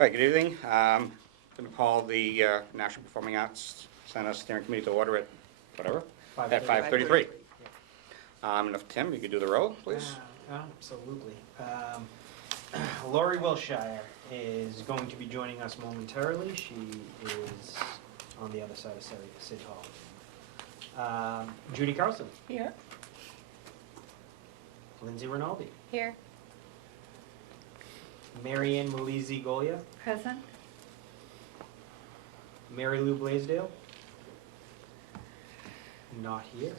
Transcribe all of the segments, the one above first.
Right, good evening. Going to call the National Performing Arts Center Steering Committee to order at, whatever, at 5:33. And if Tim, you could do the roll, please. Absolutely. Lori Wilshire is going to be joining us momentarily. She is on the other side of City Hall. Judy Carlson. Here. Lindsay Rinaldi. Here. Marianne Malizi Golia. Present. Mary Lou Blaisdell. Not here.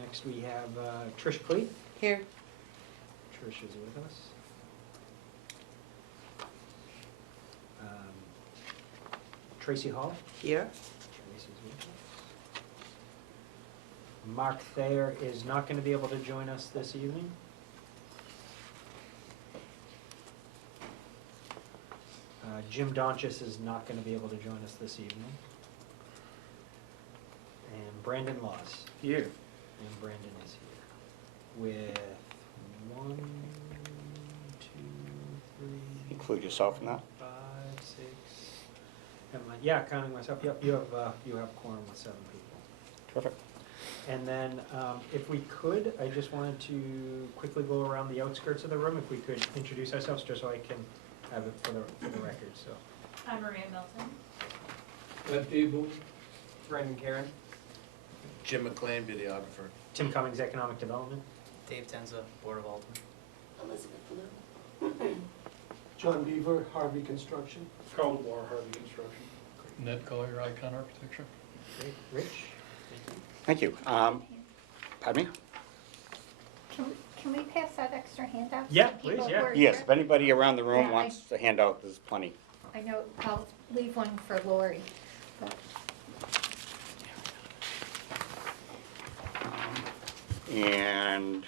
Next we have Trish Cleet. Here. Trish is with us. Tracy Hall. Here. Tracy's with us. Mark Thayer is not going to be able to join us this evening. Jim Donchis is not going to be able to join us this evening. And Brandon Laws. Here. And Brandon is here with 1, 2, 3. Include yourself in that. 5, 6. Yeah, counting myself. Yep, you have quorum with 7 people. Perfect. And then, if we could, I just wanted to quickly go around the outskirts of the room. If we could introduce ourselves, just so I can have it for the record. So, I'm Maria Milton. Ed Abel. Brendan Karen. Jim McLean, videographer. Tim Cummings, Economic Development. Dave Tenza, Board of Aldermen. Elizabeth Blue. John Beaver, Harvey Construction. Carl DeBoer, Harvey Construction. Ned Collier, Icon Architecture. Great. Rich. Thank you. Pardon me? Can we pass that extra handout? Yeah, to please, people yeah. who are Yes, here? if anybody around the room Yeah, wants a handout, there's plenty. I know, I'll leave one for Lori, but And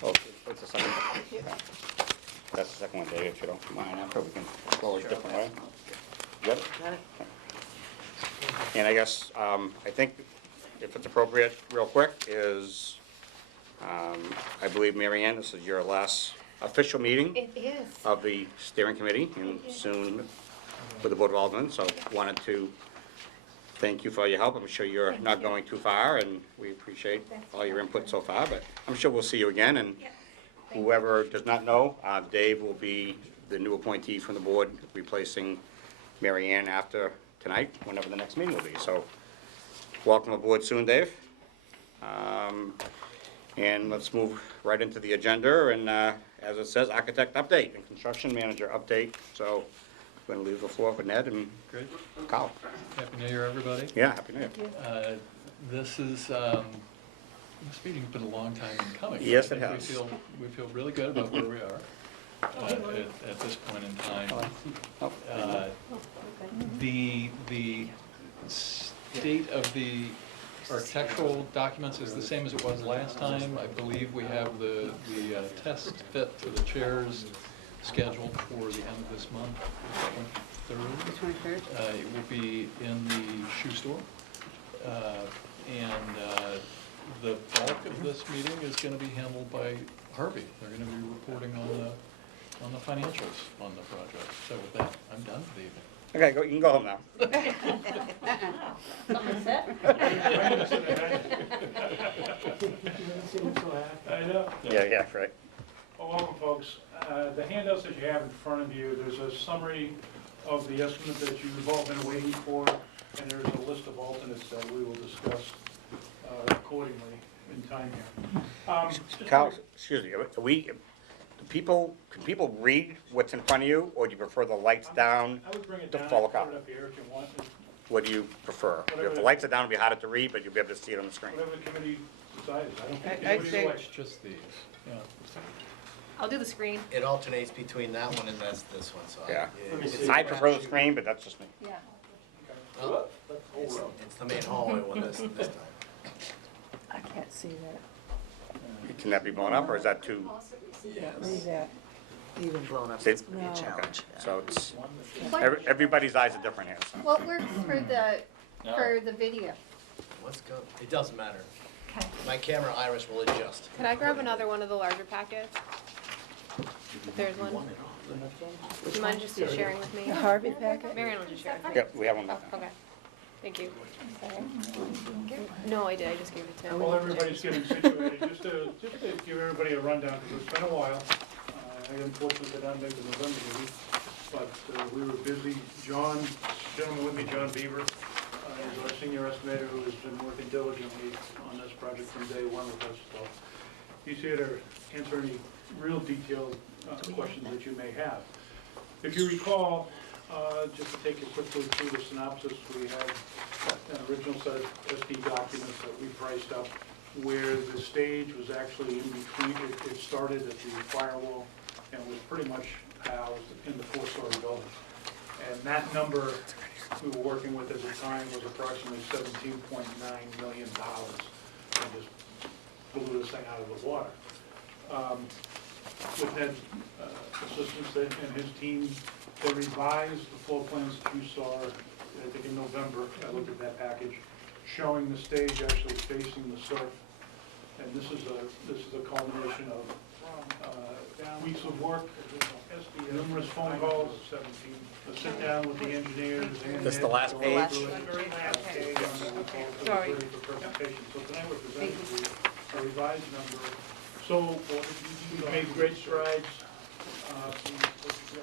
so it's the second. That's the second one, Dave, if you don't mind. After we can roll it a different way. You got it? And I guess, I think if it's appropriate, real quick, is, I believe, Mary Ann, this is your last official meeting it is. of the steering committee, and soon with the Board of Aldermen, so wanted to thank you for all your help. I'm sure you're Thank not you. going too far, and we appreciate That's all your input so wonderful. far, but I'm sure we'll see you again, and Yeah. Thank you. whoever does not know, Dave will be the new appointee from the board, replacing Mary Ann after tonight, whenever the next meeting will be. So, welcome aboard soon, Dave. And let's move right into the agenda, and as it says, architect update and construction manager update. So, I'm going to leave the floor for Ned and Great. Kyle. Happy New Year, everybody. Yeah, happy New Year. This meeting's been a long time in coming. Yes, I it think has. We feel really good about where we are at this point in time. Oh, The state of the architectural documents is the same as it was last time. I believe we have the test fit for the chairs scheduled for the end of this month, 23rd. It will be in the shoe store. And the bulk of this meeting is going to be handled by Harvey. They're going to be reporting on the financials on the project. So with that, I'm done for the evening. Okay, you can go home now. Someone said? I know. Yeah, right. Well, welcome, folks. The handouts that you have in front of you, there's a summary of the estimate that you've all been waiting for, and there's a list of alternates that we will discuss accordingly in time here. Kyle, excuse me, can people read what's in front of you, or do you prefer the lights down? I would bring it to down, follow put Kyle. it up here if you want, What do you prefer? If the lights are down, it'll be harder to read, but you'll be able to see it on the screen. whatever the committee decides. I don't think I'd anybody's say- like. It's just these, yeah. I'll do the screen. It alternates between that one and this one, so. Yeah. It's I prefer the screen, but that's just me. Yeah. well, It's the main hallway one this time. I can't see that. Can that be blown up, or is that too? Leave that. Even blown up, See? it's gonna be a No. challenge. So it's, What, everybody's eyes are different here, so. what works for the video? Let's go. It doesn't matter. Okay. My camera iris will adjust. Could I grab another one of the larger packets? If there's one. Do you mind just sharing with me? The Harvey packet? Marion will just share it. Yep, we have one. Oh, okay. Thank you. No, I did. I just gave it to him. While everybody's getting situated, just to give everybody a rundown, because it's been a while. I unfortunately did not make the November meeting, but we were busy. John, gentleman with me, John Beaver, is our senior estimator who has been working diligently on this project from day one with us. So he's here to answer any real detailed questions that you may have. If you recall, just to take you quickly through the synopsis, we had an original set of SD documents that we priced up where the stage was actually in between. It started at the firewall and was pretty much housed in the four-story building. And that number we were working with at the time was approximately $17.9 million. And just blew this thing out of the water. With Ned's assistance and his team, they revised the floor plans that you saw, I think in November. I looked at that package, showing the stage actually facing the surf. And this is a culmination of weeks of work, numerous phone calls, a sit down with the engineers. And This the last page? Very last page on the Sorry. ready for presentation. So tonight we're presenting a revised number. So we've made great strides.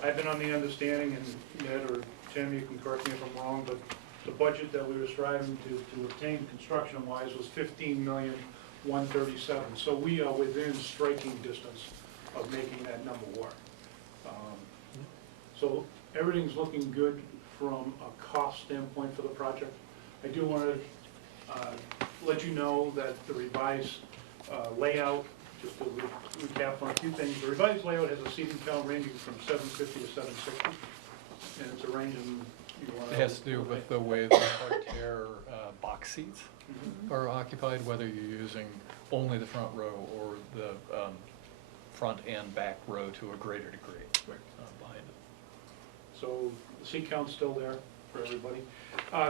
I've been on the understanding, and Ned or Tim, you can correct me if I'm wrong, but the budget that we were striving to obtain construction-wise was $15,137,000. So we are within striking distance of making that number work. So everything's looking good from a cost standpoint for the project. I do want to let you know that the revised layout, just to recap on a few things, the revised layout has a seating count ranging from 750 to 760, and it's arranging. It has to do with the way the parterre box seats are occupied, whether you're using only the front row or the front and back row to a greater degree behind it. So the seat count's still there for everybody.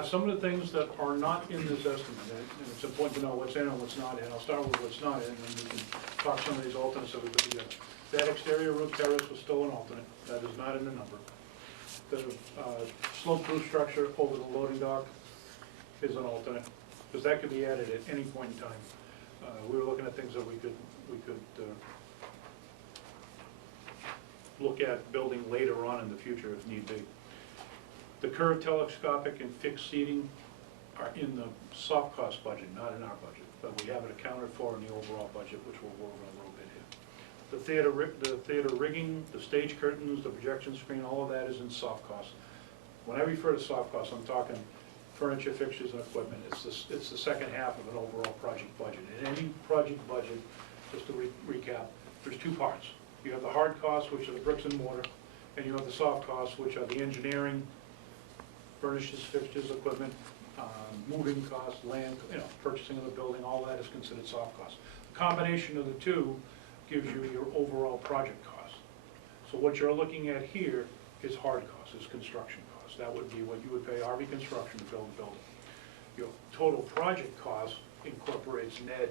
Some of the things that are not in this estimate, and it's important to know what's in and what's not in. I'll start with what's not in, and then we can talk some of these alternates that we put together. That exterior roof terrace was still an alternate. That is not in the number. The slope-proof structure over the loading dock is an alternate, because that could be added at any point in time. We were looking at things that we could look at building later on in the future if need be. The curved telescopic and fixed seating are in the soft cost budget, not in our budget, but we have it accounted for in the overall budget, which we'll go over in a little bit here. The theater rigging, the stage curtains, the projection screen, all of that is in soft cost. When I refer to soft cost, I'm talking furniture, fixtures, and equipment. It's the second half of an overall project budget. In any project budget, just to recap, there's two parts. You have the hard costs, which are the bricks and mortar, and you have the soft costs, which are the engineering, furnishes, fixtures, equipment, moving costs, land, purchasing of the building, all that is considered soft costs. The combination of the two gives you your overall project cost. So what you're looking at here is hard costs, is construction costs. That would be what you would pay RV Construction to build the building. Your total project cost incorporates Ned,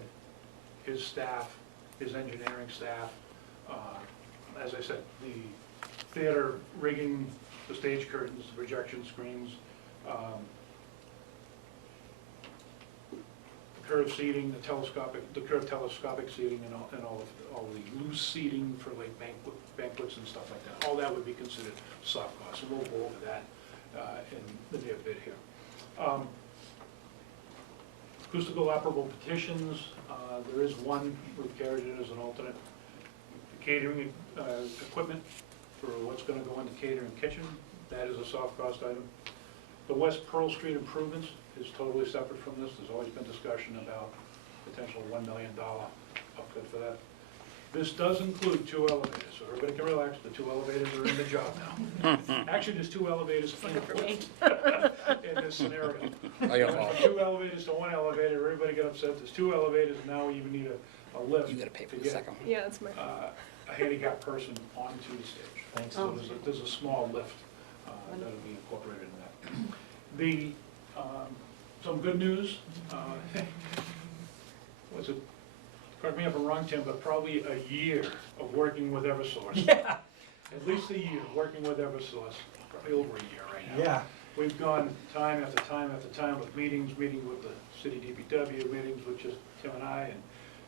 his staff, his engineering staff. As I said, the theater rigging, the stage curtains, the projection screens, the curved seating, the curved telescopic seating, and all the loose seating for like banquets and stuff like that. All that would be considered soft costs, and we'll go over that in the near bit here. Acoustical operable petitions, there is one, we've carried it as an alternate. Catering equipment for what's going to go in the catering kitchen, that is a soft cost item. The West Pearl Street improvements is totally separate from this. There's always been discussion about potential $1 million outfit for that. This does include 2 elevators, so everybody can relax. The 2 elevators are in the job now. Actually, there's 2 elevators in this scenario. I got all. From 2 elevators to 1 elevator, everybody got upset. There's 2 elevators, and now we even need a lift. You gotta pay for to the get, second one. Yeah, that's my. a handicapped person onto the stage. Thanks. So there's a small lift that'll be incorporated in that. The some good news. Was it correct me if I'm wrong, Tim, but probably a year of working with Eversource. Yeah. At least a year working with Eversource, probably over a year right now. Yeah. We've gone time after time after time with meetings with the city DPW, meetings with just Tim and I,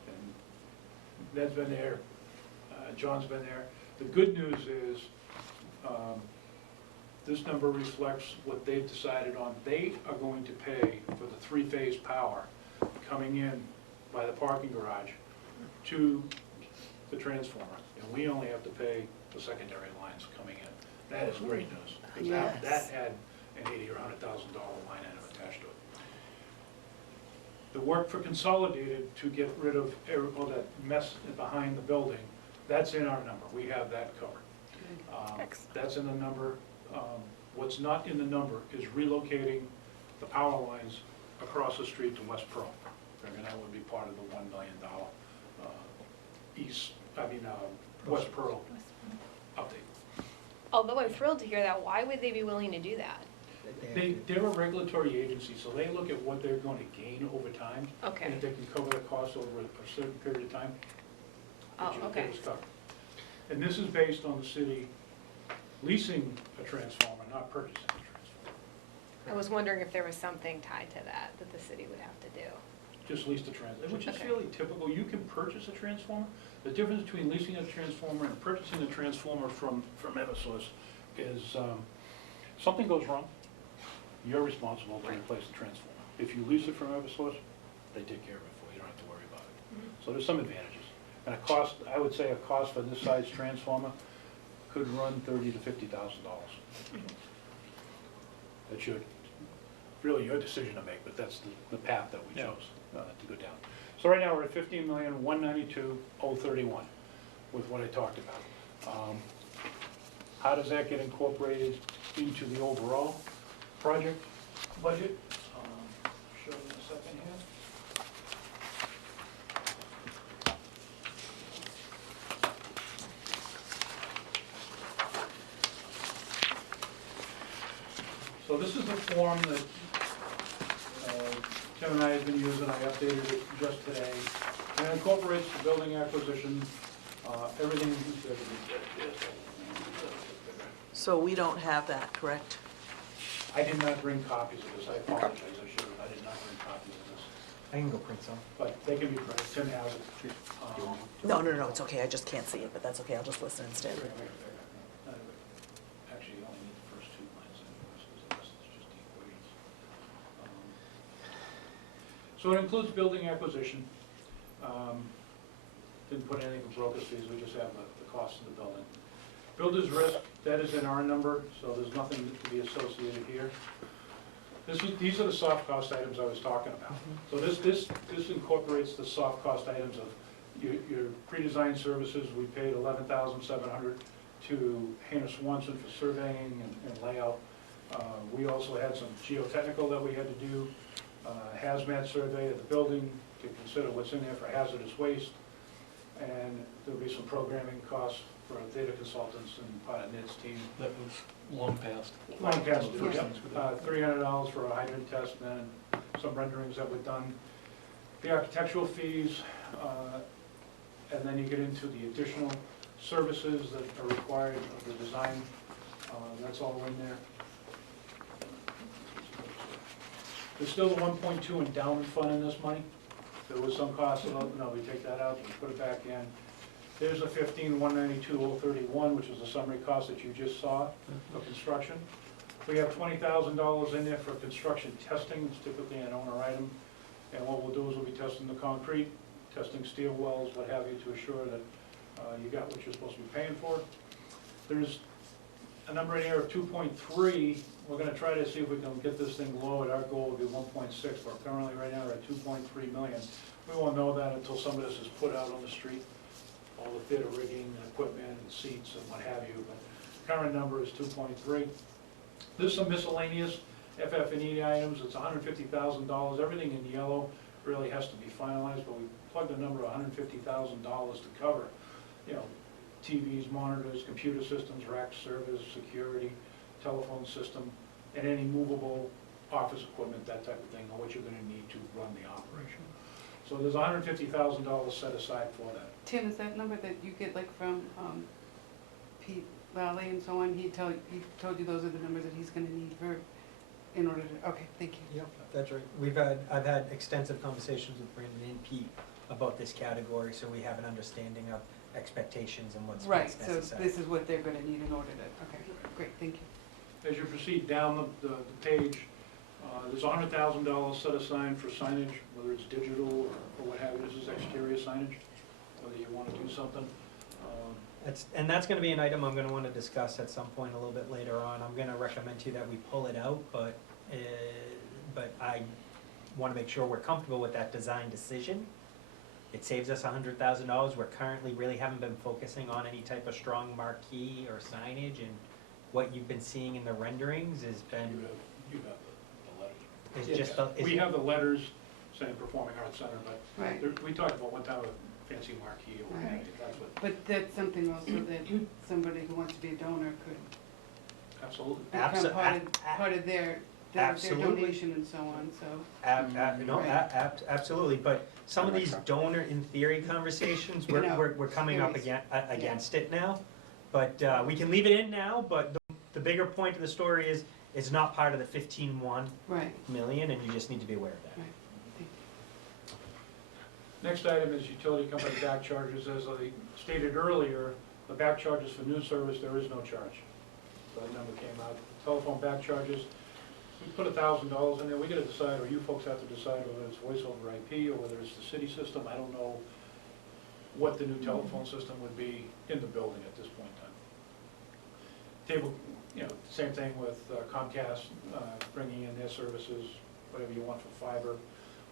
and Ned's been there, John's been there. The good news is, this number reflects what they've decided on. They are going to pay for the three-phase power coming in by the parking garage to the transformer, and we only have to pay the secondary lines coming in. That is great news, because that Yes. had an $80,000 or $100,000 line item attached to it. The work for Consolidated to get rid of all that mess behind the building, that's in our number. We have that covered. Excellent. That's in the number. What's not in the number is relocating the power lines across the street to West Pearl. And that would be part of the $1 million West Pearl update. Although I'm thrilled to hear that, why would they be willing to do that? They're a regulatory agency, so they look at what they're going to gain over time. Okay. And if they can cover the cost over a certain period of time, Oh, it should okay. get us covered. And this is based on the city leasing a transformer, not purchasing a transformer. I was wondering if there was something tied to that the city would have to do. Just lease the transformer, which is Okay. fairly typical. You can purchase a transformer. The difference between leasing a transformer and purchasing a transformer from Eversource is, something goes wrong, you're responsible to replace the transformer. If you lease it from Eversource, they take care of it for you, you don't have to worry about it. So there's some advantages. And a cost, I would say a cost for this size transformer could run $30,000 to $50,000. That's really your decision to make, but that's the path that we chose to go down. So right now, we're at $15,192,031 with what I talked about. How does that get incorporated into the overall project budget? Show you in a second here. So this is the form that Tim and I have been using. I updated it just today. And it incorporates the building acquisition, everything. So we don't have that, correct? I did not bring copies of this. I apologize. I should have. I did not bring copies of this. I can go print some. But they can be printed. Tim has it. No, it's okay, I just can't see it, but that's okay, I'll just listen instead. Actually, you only need the first two lines anyways, because the rest is just the equations. So it includes building acquisition. Didn't put anything for broker's fees, we just have the cost of the building. Builder's risk, that is in our number, so there's nothing to be associated here. These are the soft cost items I was talking about. So this incorporates the soft cost items of your pre-designed services. We paid $11,700 to Hannah Swanson for surveying and layout. We also had some geotechnical that we had to do, hazmat survey of the building to consider what's in there for hazardous waste. And there'll be some programming costs for data consultants and part of Ned's team. That was long past. Long past due, Yeah. yep. $300 for a hydrant test, and then some renderings that were done. The architectural fees, and then you get into the additional services that are required of the design. That's all in there. There's still the 1.2 endowment fund in this money. There was some cost, we take that out, we put it back in. There's a $15,192,031, which is the summary cost that you just saw for construction. We have $20,000 in there for construction testing. It's typically an owner item. And what we'll do is we'll be testing the concrete, testing steel wells, what have you, to assure that you got what you're supposed to be paying for. There's a number in here of 2.3. We're gonna try to see if we can get this thing lowered. Our goal would be 1.6, but currently right now we're at 2.3 million. We won't know that until some of this is put out on the street, all the theater rigging and equipment and seats and what have you, but current number is 2.3. There's some miscellaneous FF&E items. It's $150,000. Everything in yellow really has to be finalized, but we plugged a number of $150,000 to cover, TVs, monitors, computer systems, rack servers, security, telephone system, and any movable office equipment, that type of thing, or what you're gonna need to run the operation. So there's $150,000 set aside for that. Tim, is that number that you get like from Pete Valley and so on, he told you those are the numbers that he's gonna need for, in order to, okay, thank you. Yep, that's right. I've had extensive conversations with Brandon and Pete about this category, so we have an understanding of expectations and what's Right, necessary. so this is what they're gonna need in order to, okay, great, thank you. As you proceed down the page, there's $100,000 set aside for signage, whether it's digital or what have you. This is exterior signage, whether you want to do something. That's gonna be an item I'm gonna wanna discuss at some point a little bit later on. I'm gonna recommend to you that we pull it out, but I wanna make sure we're comfortable with that design decision. It saves us $100,000. We're currently really haven't been focusing on any type of strong marquee or signage, and what you've been seeing in the renderings has been, You have the letters. is just, We have the letters saying Performing Arts Center, but Right. we talked about one time a fancy marquee or what have you. That's what, But that's something also that somebody who wants to be a donor could absolutely. become part of their Absolutely. donation and so on, so. Absolutely, but some of these donor in theory conversations, I know, we're coming up serious. against it now. But we can leave it in now, but the bigger point of the story is, it's not part of the 15.1 Right, million, and you just need to be aware of that. right. Next item is utility company back charges. As I stated earlier, the back charges for news service, there is no charge. So that number came out. Telephone back charges, we put $1,000 in there. We gotta decide, or you folks have to decide whether it's voice over IP or whether it's the city system. I don't know what the new telephone system would be in the building at this point in time. Table, same thing with Comcast, bringing in their services, whatever you want for fiber.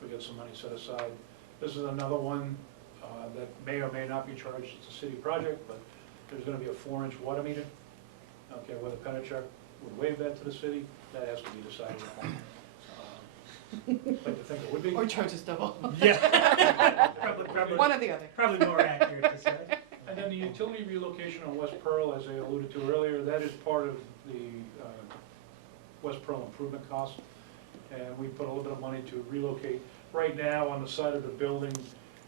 We got some money set aside. This is another one that may or may not be charged. It's a city project, but there's gonna be a 4-inch water meter. Okay, whether Penachuk would waive that to the city, that has to be decided upon. Like to think it would be. Or charge us double. Yeah. Probably, One or the other. probably more accurate to say. And then the utility relocation on West Pearl, as I alluded to earlier, that is part of the West Pearl improvement cost. And we put a little bit of money to relocate. Right now, on the side of the building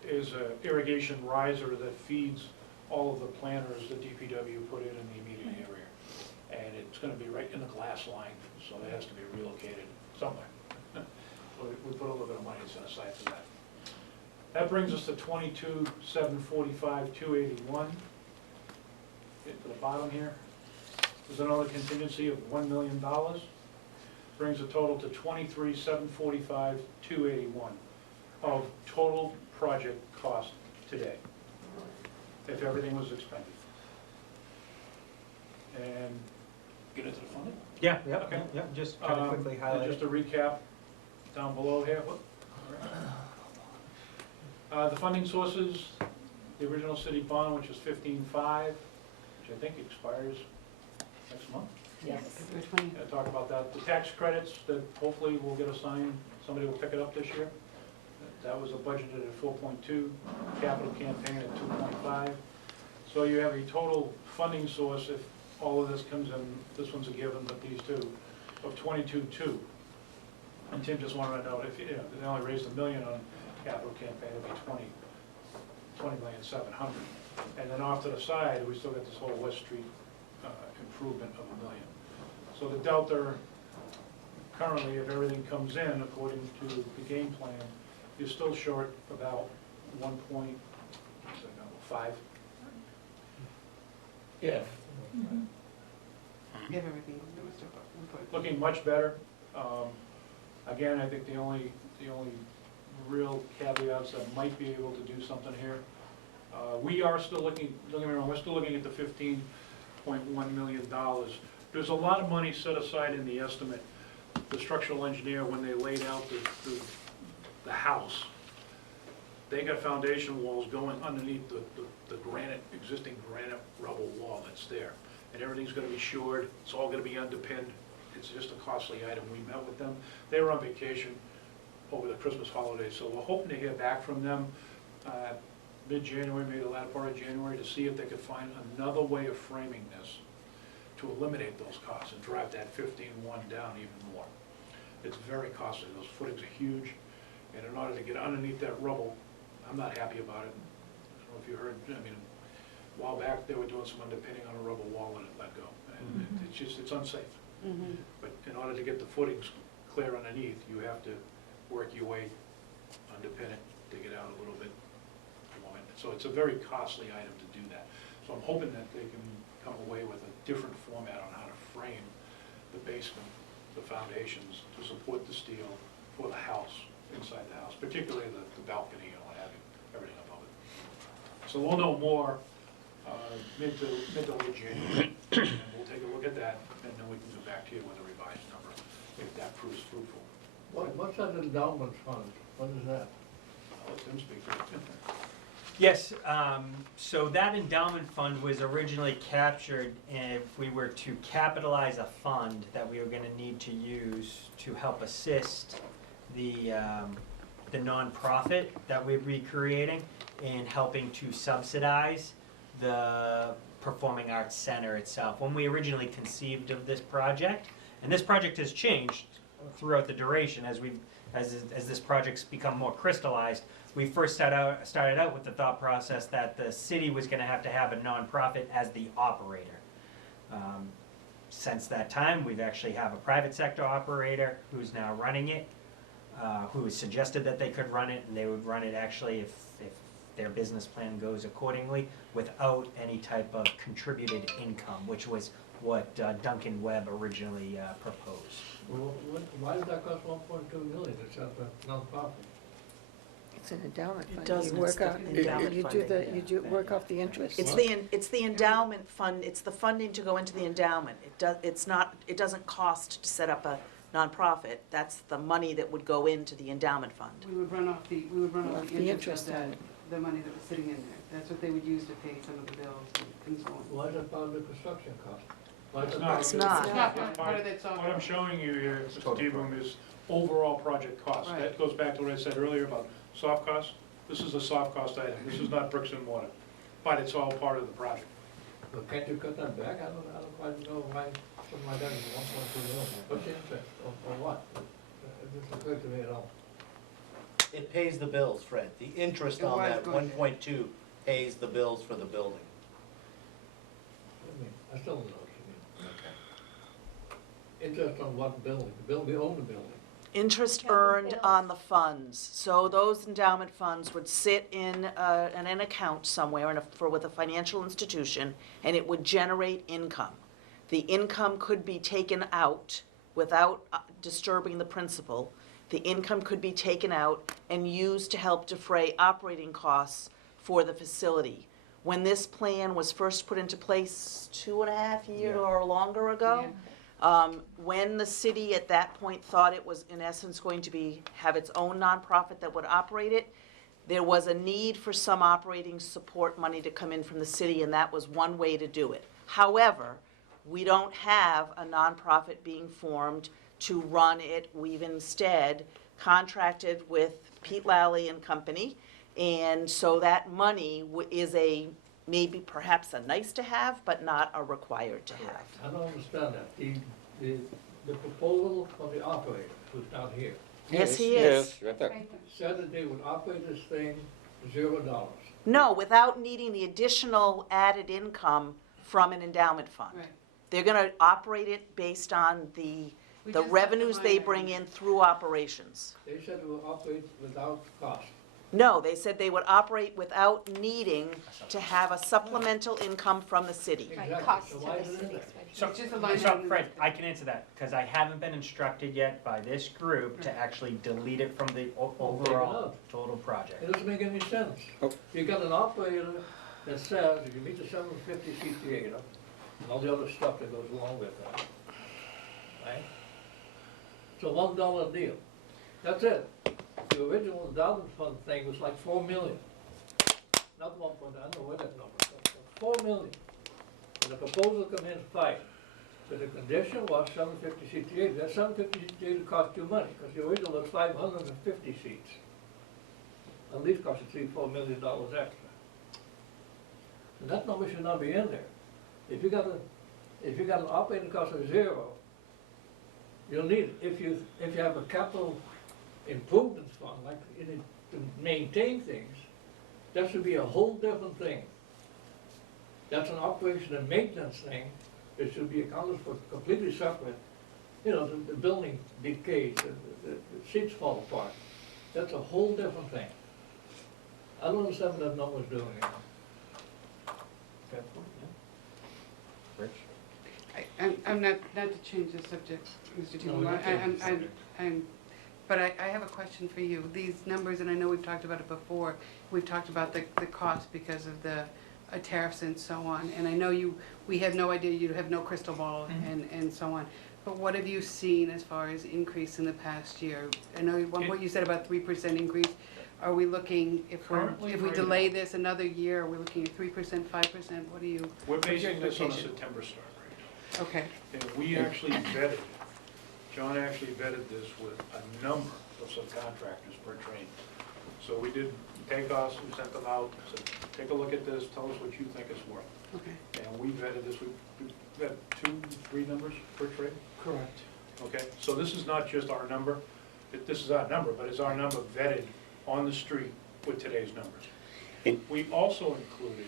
is an irrigation riser that feeds all of the planters that DPW put in the immediate area. And it's gonna be right in the glass line, so it has to be relocated somewhere. So we put a little bit of money set aside for that. That brings us to 22,745,281. Get to the bottom here. There's another contingency of $1 million. Brings the total to 23,745,281 of total project cost today, if everything was expended. And get into the funding? Yeah, Okay. just kind of quickly And highlight. just to recap, down below here, the funding sources, the original city bond, which is 15.5, which I think expires next month. Yes. February 20th. Talk about that. The tax credits that hopefully will get assigned, somebody will pick it up this year. That was budgeted at 4.2, capital campaign at 2.5. So you have a total funding source, if all of this comes in, this one's a given, but these two, of 22.2. And Tim just wanted to note, if they only raised $1 million on capital campaign, it'd be 20,700,000. And then off to the side, we still got this whole West Street improvement of $1 million. So the delta currently, if everything comes in according to the game plan, you're still short about 1.5. Yeah. You have everything, there was input. Looking much better. Again, I think the only real caveats that might be able to do something here. We are still looking, don't get me wrong, we're still looking at the $15.1 million. There's a lot of money set aside in the estimate. The structural engineer, when they laid out the house, they got foundation walls going underneath the existing granite rubble wall that's there. And everything's gonna be shored, it's all gonna be underpinned. It's just a costly item. We met with them. They were on vacation over the Christmas holidays, so we're hoping to hear back from them mid-January, maybe the latter part of January, to see if they could find another way of framing this to eliminate those costs and drive that 15.1 down even more. It's very costly. Those footings are huge, And in order to get underneath that rubble, I'm not happy about it. I don't know if you heard, I mean, a while back, they were doing some underpinning on a rubble wall and it let go. And it's just, it's unsafe. But in order to get the footings clear underneath, you have to work your way, underpin it, dig it out a little bit. So it's a very costly item to do that. So I'm hoping that they can come away with a different format on how to frame the basement, the foundations, to support the steel for the house, inside the house, particularly the balcony and what have you, everything above it. So we'll know more mid to late January, and we'll take a look at that, and then we can go back to you with a revised number, if that proves fruitful. What's that endowment fund? What is that? I'll let Tim speak to it. Yes, so that endowment fund was originally captured, and if we were to capitalize a fund that we were gonna need to use to help assist the nonprofit that we're recreating in helping to subsidize the Performing Arts Center itself. When we originally conceived of this project, and this project has changed throughout the duration as this project's become more crystallized, we first started out with the thought process that the city was gonna have to have a nonprofit as the operator. Since that time, we've actually have a private sector operator who's now running it, who has suggested that they could run it, and they would run it actually if their business plan goes accordingly, without any type of contributed income, which was what Duncan Webb originally proposed. Well, why does that cost 1.2 million to set up a nonprofit? It's an endowment It fund. doesn't, You it's work the out, endowment you do funding, the, yeah. you do work off the interest. It's the endowment fund, it's the funding to go into the endowment. It doesn't cost to set up a nonprofit. That's the money that would go into the endowment fund. We would run off the Off the interest interest of on that, it. the money that was sitting in there. That's what they would use to pay some of the bills and so on. Why is that part of the construction cost? Why is It's that not. part It's of not. It's not part of that What software. I'm showing you here, Mr. T-Boom, is overall project cost. Right. That goes back to what I said earlier about soft costs. This is a soft cost item. This is not bricks and mortar, but it's all part of the project. But can't you cut that back? I don't quite know why something like that is 1.2 million. What's the interest or what? It doesn't occur to me at all. It pays the bills, Fred. The interest It on was that going to. 1.2 pays the bills for the building. I still don't know what you mean. Interest on what building? The building, we own the building. Interest earned on the funds. So those endowment funds would sit in an account somewhere with a financial institution, and it would generate income. The income could be taken out without disturbing the principal. The income could be taken out and used to help defray operating costs for the facility. When this plan was first put into place 2.5 years or longer ago, when the city at that point thought it was in essence going to have its own nonprofit that would operate it, there was a need for some operating support money to come in from the city, and that was one way to do it. However, we don't have a nonprofit being formed to run it. We've instead contracted with Pete Lally and Company, and so that money is maybe perhaps a nice to have, but not a required to have. I don't understand that. The proposal of the operator, who's not here, Yes, he is. Yes, right there. said that they would operate this thing $0. No, without needing the additional added income from an endowment fund. Right. They're gonna operate it based on the We just have to revenues they find bring out. in through operations. They said it would operate without cost. No, they said they would operate without needing to have a supplemental income from the city. Right, Exactly. cost So to why the is it in city. there? So, It's just a line so item. Fred, I can answer that, because I haven't been instructed yet by this group to actually delete it from the overall out. total project. It doesn't make any sense. Oh. You got an operator that says if you meet the 750 CPA, and all the other stuff that goes along with that, right? It's a $1 deal. That's it. The original endowment fund thing was like 4 million. Not 1 point, I don't know where that number comes from. 4 million. And the proposal come in 5. But the condition was 750 CTA. That 750 CTA would cost you money, because the original was 550 seats. At least cost you $3-4 million extra. And that number should not be in there. If you got an operating cost of 0, you'll need it. If you have a capital improvements fund, like in it, to maintain things, that should be a whole different thing. That's an operation and maintenance thing, it should be accounted for completely separate. You know, the building decays, the seats fall apart, that's a whole different thing. I don't understand what that number's doing here. Fair point, yeah. Rich? I'm not to change the subject, Mr. No, Tebow, we're not changing the subject. but I have a question for you. These numbers, and I know we've talked about it before, we've talked about the cost because of the tariffs and so on, and I know we have no idea, you have no crystal ball and so on, but what have you seen as far as increase in the past year? I know at one point you said about 3% increase. Are we looking, if Currently, we right delay now- this another year, are we looking at 3%, 5%? What are you? We're what's your basing this on a expectation? September start rate. Okay, And we actually vetted, John actually vetted this with a number of subcontractors per train. So we did takeoffs, we sent them out, said, take a look at this, tell us what you think it's worth. okay. And we vetted this, we got 2, 3 numbers per train. Correct. Okay, so this is not just our number, this is our number, but it's our number vetted on the street with today's numbers. We also included,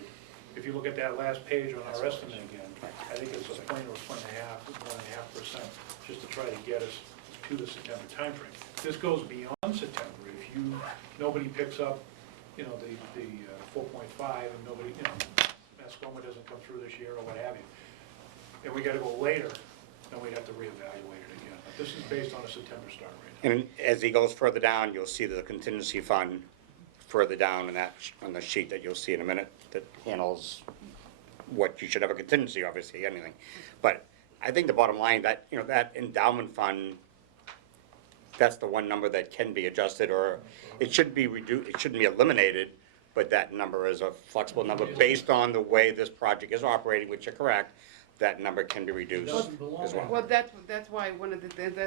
if you look at that last page on our estimate again, I think it's a point or 1.5%, just to try to get us to the September timeframe. This goes beyond September. If nobody picks up, the 4.5, and nobody, Mascoma doesn't come through this year or what have you, and we gotta go later, then we'd have to reevaluate it again. But this is based on a September start rate. And as he goes further down, you'll see the contingency fund further down in that, on the sheet that you'll see in a minute, that handles what you should have a contingency, obviously, anything. But I think the bottom line, that, that endowment fund, that's the one number that can be adjusted, or it should be reduced, it shouldn't be eliminated, but that number is a flexible number based on the way this project is operating, which you're correct, that number can be reduced as well. Well, that's why that's why I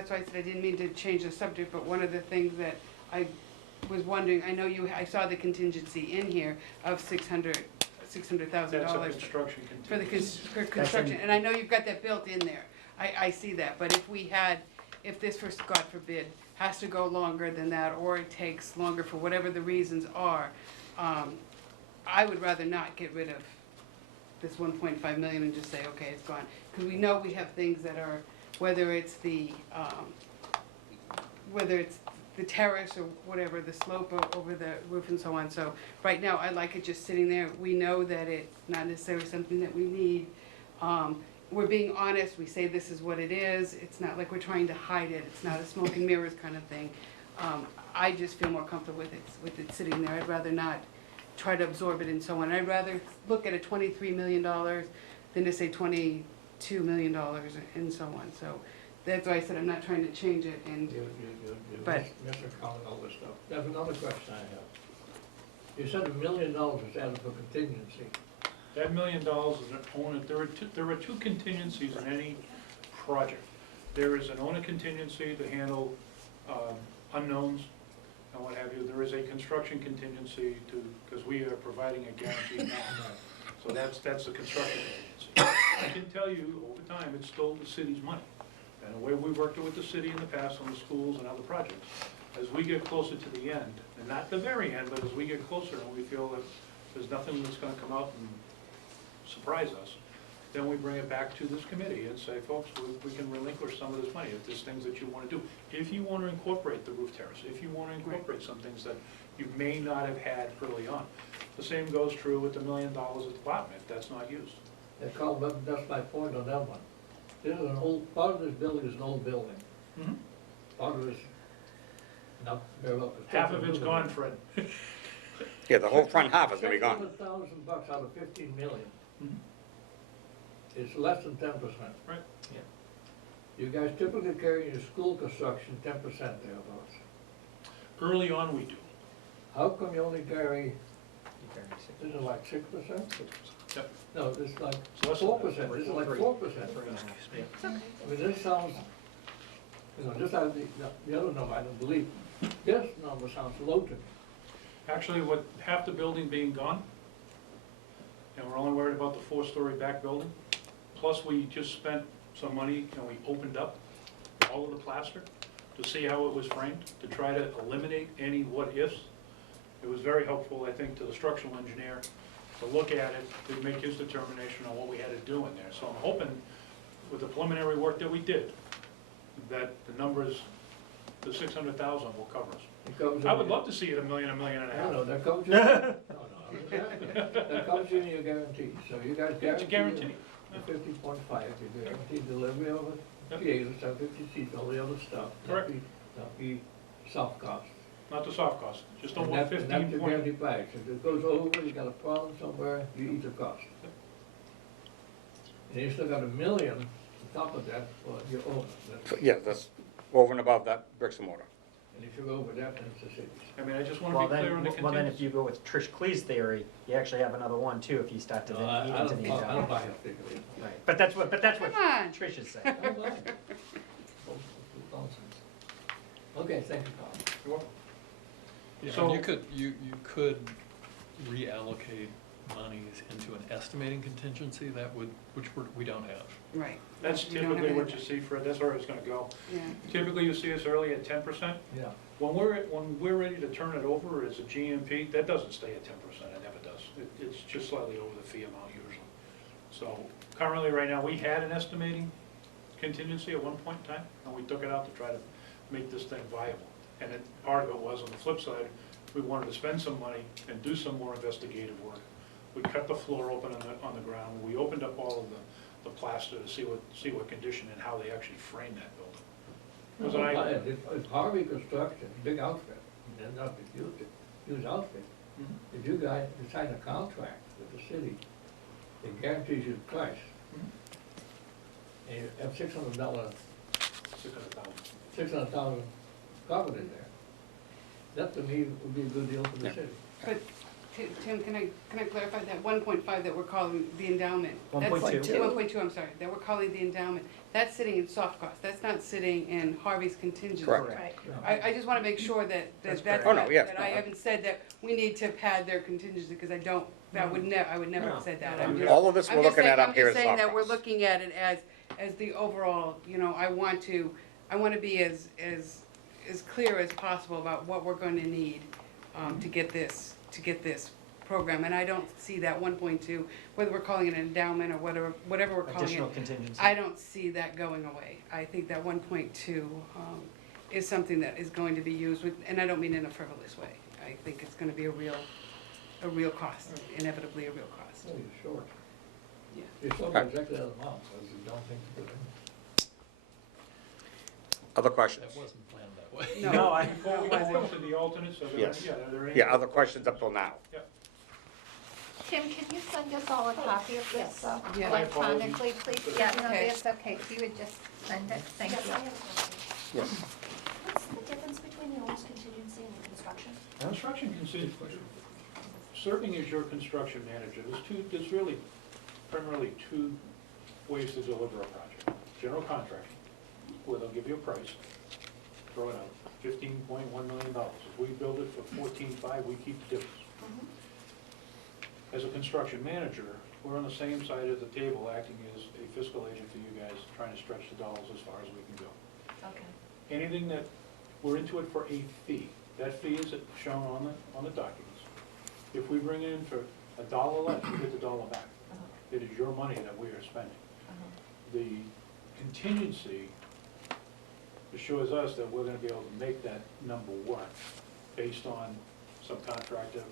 said I didn't mean to change the subject, but one of the things that I was wondering, I know I saw the contingency in here of $600,000. That's a construction For the contingency. for construction, and I know you've got that built in there. I see that, but if this, for God forbid, has to go longer than that, or it takes longer for whatever the reasons are, I would rather not get rid of this 1.5 million and just say, okay, it's gone. Because we know we have things that are, whether it's the terrace or whatever, the slope over the roof and so on. So right now, I like it just sitting there. We know that it's not necessarily something that we need. We're being honest, we say this is what it is. It's not like we're trying to hide it. It's not a smoke and mirrors kind of thing. I just feel more comfortable with it sitting there. I'd rather not try to absorb it and so on. I'd rather look at a $23 million than to say $22 million and so on. So that's why I said I'm not trying to change it, and but misaccounting all this stuff. That's another question I have. You said $1 million was added for contingency. That $1 million is an owner, there are two contingencies in any project. There is an owner contingency to handle unknowns and what have you. There is a construction contingency because we are providing a guaranteed amount. So that's the construction contingency. I can tell you, over time, it's still the city's money. And the way we've worked it with the city in the past on the schools and other projects, as we get closer to the end, and not the very end, but as we get closer and we feel that there's nothing that's gonna come out and surprise us, then we bring it back to this committee and say, folks, we can relinquish some of this money if there's things that you want to do. If you want to incorporate the roof terrace, if you want to incorporate some things that you may not have had early on. The same goes true with the $1 million at the bottom, if that's not used. Yeah, Carl, that's my point on that one. This is an old, part of this building is an old building. Mm-hmm. Part of it's not very well. Half of it's gone, Fred. Yeah, the whole front half is gonna be gone. $600,000 out of 15 million. Mhm. It's less than 10%. Right. Yeah. You guys typically carry your school construction 10% thereabouts. Early on, we do. How come you only carry, You carry six. is it like 6%? Yep. No, it's like It's less than 4%, this is like 4%. Yeah. I mean, this sounds, just out of the other number, I don't believe, this number sounds low to me. Actually, with half the building being gone, and we're only worried about the 4-story back building, plus we just spent some money and we opened up all of the plaster to see how it was framed, to try to eliminate any what-ifs. It was very helpful, I think, to the structural engineer to look at it, to make his determination on what we had to do in there. So I'm hoping, with the preliminary work that we did, that the numbers, the 600,000 will cover us. It comes I in- would love to see it a million and a No, half. that comes in, no, that comes in your guarantee, so you guys It's a guarantee. guarantee. The 50.5, you guarantee delivery of it, Yep. the 750 seats, all the other stuff. Correct. Not be soft cost. Not the soft cost, just the And one that's your 15 point. guarantee price. If it goes over, you got a problem somewhere, you eat the cost. And you still got $1 million on top of that for your owner. So, yeah, that's over and above that bricks and mortar. And if you go over that, then it's the city's. I mean, I just want Well to be clear on the then, well then if contingency. you go with Trish Clee's theory, you actually have another one too, if you start to No, then eat I into don't the buy- I don't endowment. buy it particularly. Right, but that's what Come on. Trish is saying. I don't buy it. Nonsense. Okay, thank you, Carl. You're welcome. Yeah, So- and you could reallocate monies into an estimating contingency that would, we don't have. Right. That's We don't have typically what any- you see, Fred, that's where I was gonna go. Yeah. Typically, you see us early at 10%. Yeah. When we're ready to turn it over as a GMP, that doesn't stay at 10%, it never does. It's just slightly over the fee amount usually. So currently, right now, we had an estimating contingency at one point in time, and we took it out to try to make this thing viable. And then part of it was, on the flip side, we wanted to spend some money and do some more investigative work. We cut the floor open on the ground, we opened up all of the plaster to see what condition and how they actually framed that building. Was No, I- It's Harvey Construction, big outfit, they're not a huge outfit. Mhm. If you guys sign a contract with the city, it guarantees you the price. Mhm. And you have $600, 600,000. 600,000 covered in there. That to me would be a good deal for the Yeah. city. But Tim, can I clarify that 1.5 that we're calling the endowment? 1.2. 1.2, I'm sorry, that we're calling the endowment, that's sitting in soft cost, that's not sitting in Harvey's contingency. Correct. Right. I just wanna make sure that, That's that's, correct. Oh, no, yes, that I no. haven't said that we need to pad their contingency, because I don't, I would never No. have said that. No. I'm just- All of this I'm we're just looking saying- at up here is I'm just saying soft that we're costs. looking at it as the overall, I want to be as clear as possible about what we're gonna need, to get this program, and I don't see that 1.2, whether we're calling it an endowment or whatever we're calling Additional it, contingency. I don't see that going away. I think that 1.2, is something that is going to be used with, and I don't mean in a frivolous way. I think it's gonna be a real cost, inevitably a real cost. Oh, you're short. Yeah. You're short by exactly that amount, because you don't think to put in. Other questions? That wasn't planned that way. No, Before we go into the alternates, are there, Yes. are there any? Yeah, other questions up till now? Tim, can you send us all a copy of this Yeah. electronically, please? Yeah, no, Okay. that's okay, if you would just send it, thank Yes, I you. have a question. Yes. What's the difference between the owner's contingency and the construction? Construction serving as your construction manager, there's really primarily two ways to deliver a project. General contracting, where they'll give you a price, throw it out, $15.1 million. If we build it for 14.5, we keep the difference. As a construction manager, we're on the same side of the table, acting as a fiscal agent for you guys, trying to stretch the dollars as far as we can go. Okay. Anything that, we're into it for a fee. That fee is shown on the documents. If we bring it in for $1 less, you get the dollar back. It is your money that we are spending. The contingency assures us that we're gonna be able to make that number work based on subcontractor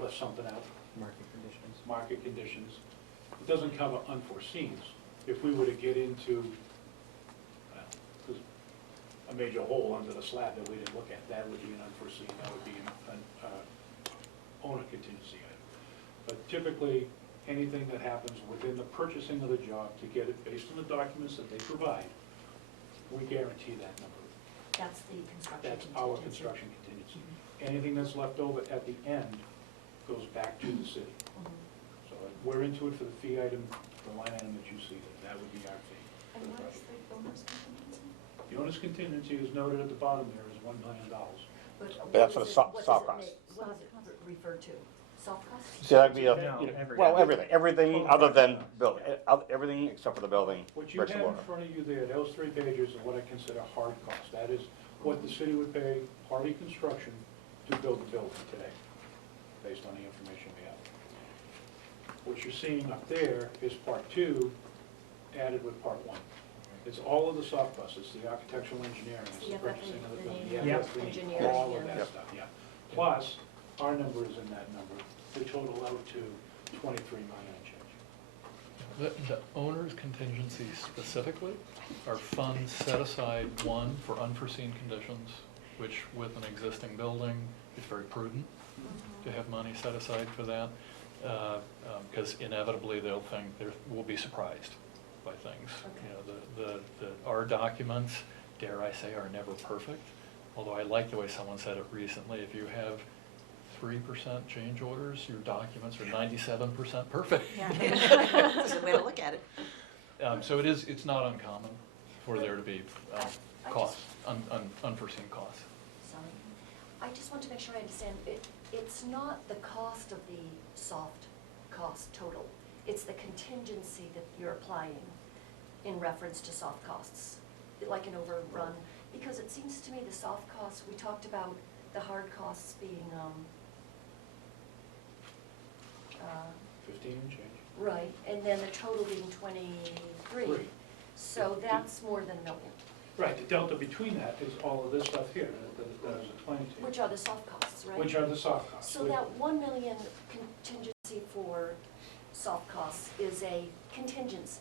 left something out, Market conditions. market conditions. It doesn't cover unforeseens. If we were to get into a major hole under the slab that we didn't look at, that would be an unforeseen, that would be an owner contingency item. But typically, anything that happens within the purchasing of the job to get it based on the documents that they provide, we guarantee that number. That's the construction That's contingency. our construction contingency. Anything that's left over at the end goes back to the city. So we're into it for the fee item, the line item that you see, that would be our fee. And what is the owner's contingency? The owner's contingency is noted at the bottom there is $1 million. But that's for the what soft does it costs. What does it refer to? soft costs? So that'd be, No, well, everything. everything Total other than project building, everything except for the building, What you bricks have and in mortar. front of you there, those 3 pages are what I consider hard costs. That is what the city would pay Hardy Construction to build the building today, based on the information we have. What you're seeing up there is part 2 added with part 1. It's all of the soft costs, it's the architectural engineering, it's So the you have purchasing of the the building, name, yeah, Yep. the engineering, all of yeah. that stuff, yeah. Plus, our number is in that number, we total out to 23 million and change. The owner's contingency specifically are funds set aside, one, for unforeseen conditions, which with an existing building is very prudent to have money set aside for that, because inevitably they'll we'll be surprised by things. You know, our documents, dare I say, are never perfect, although I like the way someone said it recently, if you have 3% change orders, your documents are 97% perfect. That's a good way to look at it. So it's not uncommon for there to be I costs, unforeseen costs. Sorry. I just want to make sure I understand, it's not the cost of the soft cost total, it's the contingency that you're applying in reference to soft costs, like an overrun, because it seems to me the soft costs, we talked about the hard costs being, 15 and change. right, and then the total being 23. Three. So that's more than a million, Right, the delta between that is all of this stuff here that I was explaining to you. which are the soft costs, right? Which are the soft costs. So that 1 million contingency for soft costs is a contingency?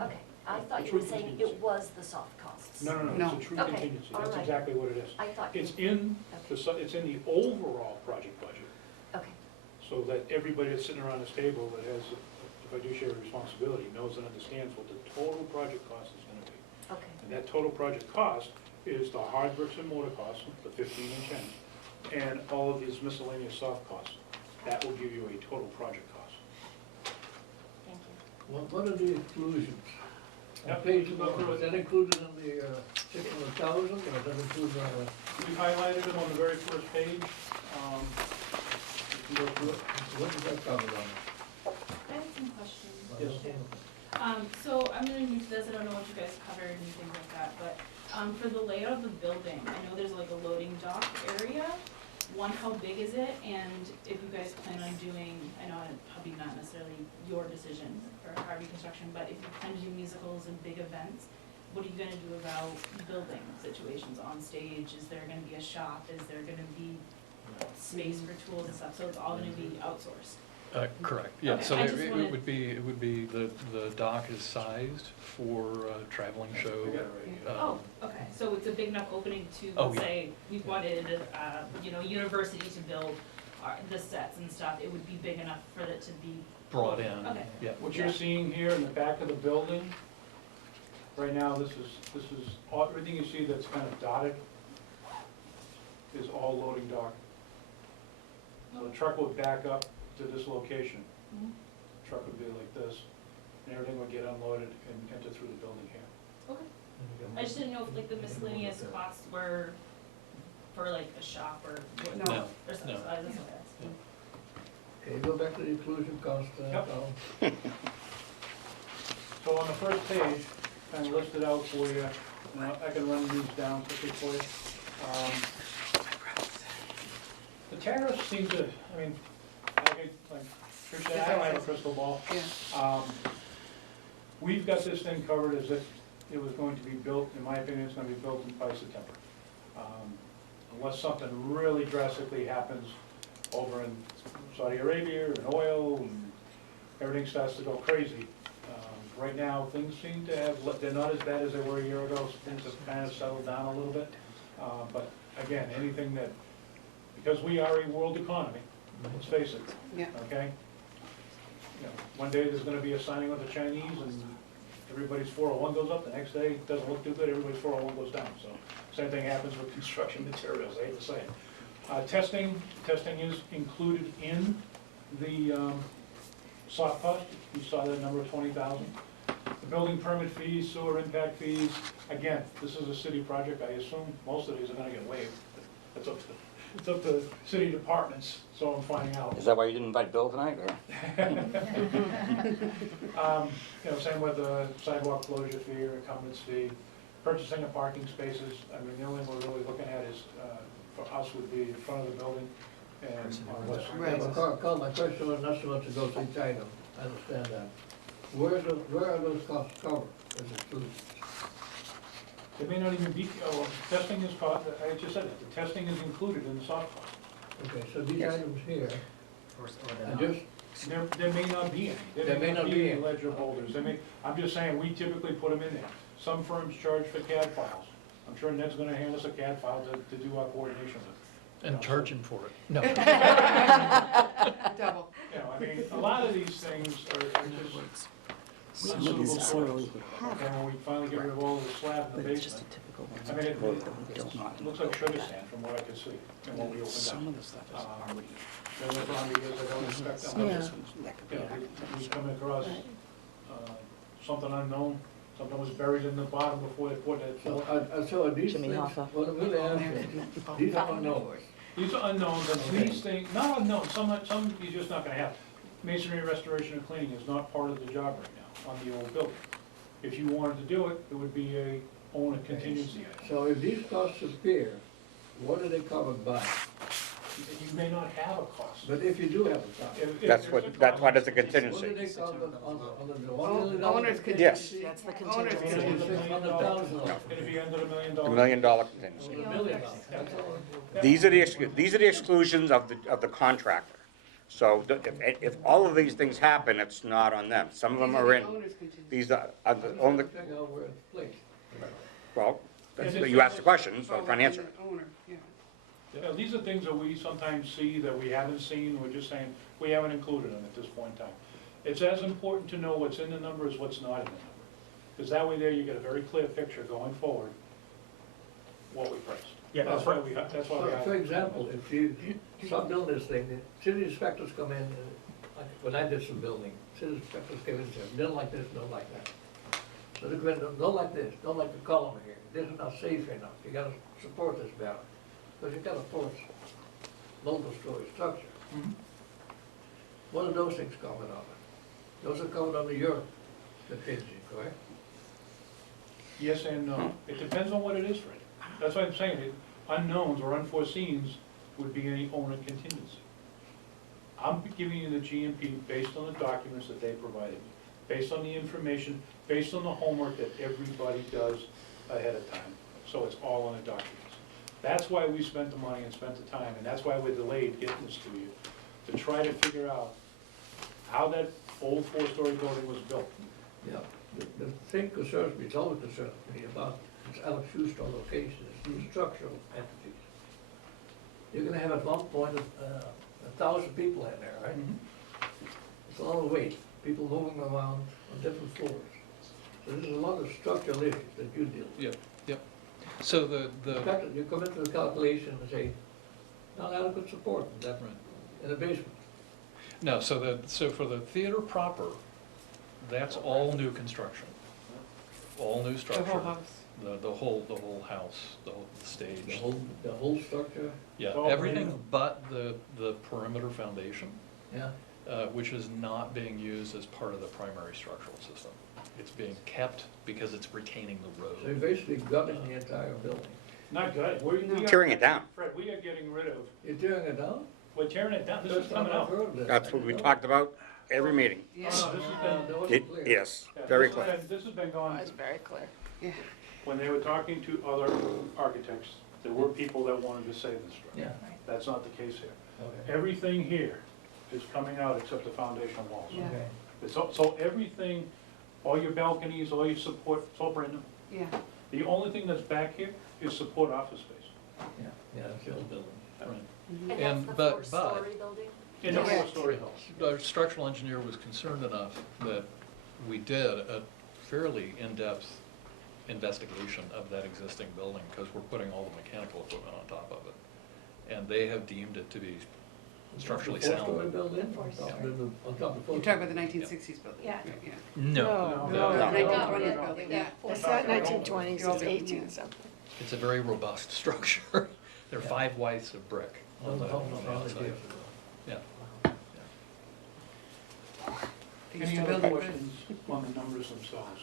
Okay, I thought you were True saying contingency. it was the soft costs. No, No. it's a true Okay, contingency, all that's right. exactly what it is. I thought. It's in, it's in the overall project budget, Okay, so that everybody that's sitting around this table that has a fiduciary responsibility knows and understands what the total project cost is gonna be. okay, And that total project cost is the hard bricks and mortar costs, the 15 and change, and all of these miscellaneous soft costs. That will give you a total project cost. thank you. What are the exclusions? On Yep. page, you go through, is that included in the 600,000, or is that included on the? We highlighted them on the very first page. You can go through it. What does that cover on? I have some questions. Yes. So I'm really new to this, I don't know what you guys covered and things like that, but, for the layout of the building, I know there's like a loading dock area. One, how big is it, and if you guys plan on doing, I know it's probably not necessarily your decision for Harvey Construction, but if you plan to do musicals and big events, what are you gonna do about building situations on stage? Is there gonna be a shop, is there gonna be space for tools and stuff, so it's all gonna be outsourced? Correct, yeah, Okay, so I just it wanted- would be, the dock is sized for a traveling show. We got it right here. Oh, okay, so it's a big enough opening to, Oh, let's yeah. say, we wanted, university to build the sets and stuff, it would be big enough for it to be. Brought in, Okay. yeah. What you're seeing here in the back of the building, right now, this is, everything you see that's kind of dotted is all loading dock. So the truck would back up to this location. Mhm. Truck would be like this, and everything would get unloaded and enter through the building here. Okay. I just didn't know if like the miscellaneous costs were for like a shop or what. No. Or something, No. so that's what I asked. Okay, go back to the inclusion cost, Yep. Tom. So on the first page, kind of listed out for you, and I can run these down quickly for you. The tariffs seem to, I mean, like Trish said, I don't have a crystal ball. Yeah. We've got this thing covered as if it was going to be built, in my opinion, it's gonna be built by September. Unless something really drastically happens over in Saudi Arabia and oil and everything starts to go crazy. Right now, things seem to have, they're not as bad as they were a year ago, things have kind of settled down a little bit. But again, anything that, because we are a world economy, let's face it, Yeah. okay? You know, one day there's gonna be a signing with the Chinese and everybody's 401 goes up, the next day it doesn't look too good, everybody's 401 goes down. So same thing happens with construction materials, I hate to say it. Testing is included in the soft cost, you saw that number of 20,000. The building permit fees, sewer impact fees, again, this is a city project, I assume most of these are gonna get waived. That's up to it's up to city departments, so I'm finding out. Is that why you didn't invite Bill tonight, or? You know, same with the sidewalk closure fee or incumbents fee, purchasing of parking spaces. I mean, the only thing we're really looking at is, for us would be in front of the building and on West Street. Right. Yeah, but Carl, my question was not so much to go to each item, I understand that. Where are those costs covered as included? It may not even be, oh, testing is cost, I just said that, the testing is included in the soft cost. Okay, so these Yes. items here, Or they're are not. just, There may not be any. There may not be any any. ledger holders. I'm just saying, we typically put them in there. Some firms charge for CAD files. I'm sure Ned's gonna hand us a CAD file to do our coordination with. And charge him for it. No. Double. You know, I mean, a lot of these things are just unsuitable soils. Okay, when we finally get rid of all the slab in the But it's just a basement, typical one. I mean, it Don't not looks like sugar sand from what I could see and what we opened Some up. of the stuff is already. There were probably years I don't expect them. Yeah. That could be You know, architects. we come across, something unknown, something was buried in the bottom before they poured it. so are these Jimmy things, Hoffa. what I'm really asking, these are unknowns. These are unknowns, and these things, not unknown, some you're just not gonna have. Masonry restoration and cleaning is not part of the job right now on the old building. If you wanted to do it, it would be a own a contingency. So if these costs appear, what are they covered by? You may not have a cost. But if you do have a cost, That's why there's a what are contingency. they covered under the $1 million? Owner's Yes. contingency. That's the Owner's contingency. contingency. It'd be under $1 million. $1 million contingency. $1 million, that's all. These are the exclusions of the contractor. So if all of these things happen, it's not on them. Some of them These are the in, owner's contingency. these are the I'm trying only, to figure out where it's placed. well, you asked the question, so I'm trying to answer it. Owner, yeah. Yeah, these are things that we sometimes see that we haven't seen, we're just saying, we haven't included them at this point in time. It's as important to know what's in the number as what's not in the number. Because that way there you get a very clear picture going forward, what we priced. Yeah, That's why we have. For example, if you start building this thing, the city inspectors come in, like when I did some building, city inspectors came in and said, don't like this, don't like that. So they come in, don't like this, don't like the column here, this is not safe enough, you gotta support this better. Because you got a force, multi-story structure. Mhm. What are those things covered under? Those are covered under your contingency, correct? Yes and no. It depends on what it is, Fred. That's why I'm saying it, unknowns or unforeseens would be any owner contingency. I'm giving you the GMP based on the documents that they provided me, based on the information, based on the homework that everybody does ahead of time. So it's all on the documents. That's why we spent the money and spent the time, and that's why we're delayed getting this to you, to try to figure out how that old four-story building was built. Yeah. The thing concerns me, it's always concerns me about this Alex Schuster location, is these structural entities. You're gonna have at one point, 1,000 people in there, right? It's a lot of weight, people moving around on different floors. So there's a lot of structural issues that you deal with. Yep, yep. So the, You come into the calculation and say, not adequate support in that, in the basement. no, so for the theater proper, that's all new construction. All new The structure. whole house. The whole house, the whole stage. The whole structure, Yeah, It's all everything brand but the perimeter foundation, yeah. which is not being used as part of the primary structural system. It's being kept because it's retaining the So you're road. basically gutting the entire building. Not good. We are- Tearing it down. Fred, we are getting rid of, You're tearing it down? we're tearing it down. This is First time coming I've out. heard of this. That's what we talked about every meeting. Yeah. Oh, no, this has been, That wasn't clear. Yes, yeah, very this has clear. been- This has been going, That's very clear. Yeah. when they were talking to other architects, there were people that wanted to save the structure. Yeah, That's not the case here. okay. Everything here is coming out except the foundation walls. Yeah. Okay. So everything, all your balconies, all your support, it's all brand new. Yeah. The only thing that's back here is support office space. Yeah, it's the old building. Right. And And- that's the but- four-story building? In a Yeah. four-story house. Our structural engineer was concerned enough that we did a fairly in-depth investigation of that existing building, because we're putting all the mechanical equipment on top of it. And they have deemed it to be structurally Four-story sound. building? Four-story. On top of the You're talking about the 1960s building? Yeah. No, No, no, The no, 1920s no. building, yeah. It's not 1920s, it's 18 something. it's a very robust structure. There are 5 widths of brick. on the outside. Yeah. Any other questions on the numbers themselves?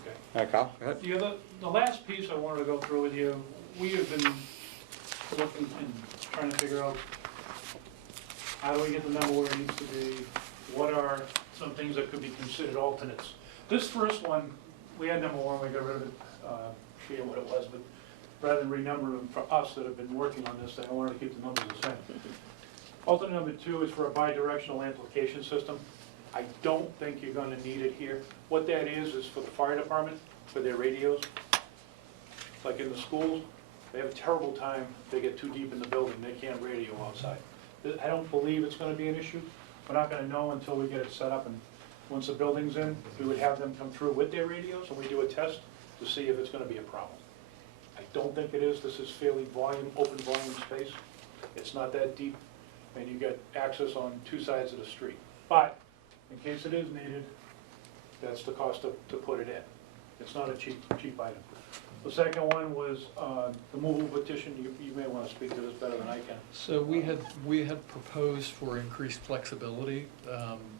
Okay. All right, Kyle, go ahead. The last piece I wanted to go through with you, we have been looking and trying to figure out how do we get the number where it needs to be? What are some things that could be considered alternates? This first one, we had number one, we got rid of it, forget what it was, but rather than renumber them for us that have been working on this thing, I wanted to keep the numbers the same. Alternate number two is for a bi-directional amplification system. I don't think you're gonna need it here. What that is for the fire department, for their radios. Like in the schools, they have a terrible time, if they get too deep in the building, they can't radio outside. I don't believe it's gonna be an issue. We're not gonna know until we get it set up, and once the building's in, we would have them come through with their radios, and we do a test to see if it's gonna be a problem. I don't think it is. This is fairly open volume space. It's not that deep, and you get access on two sides of the street. But, in case it is needed, that's the cost to put it in. It's not a cheap item. The second one was the movable petition. You may want to speak to this better than I can. So we had proposed for increased flexibility,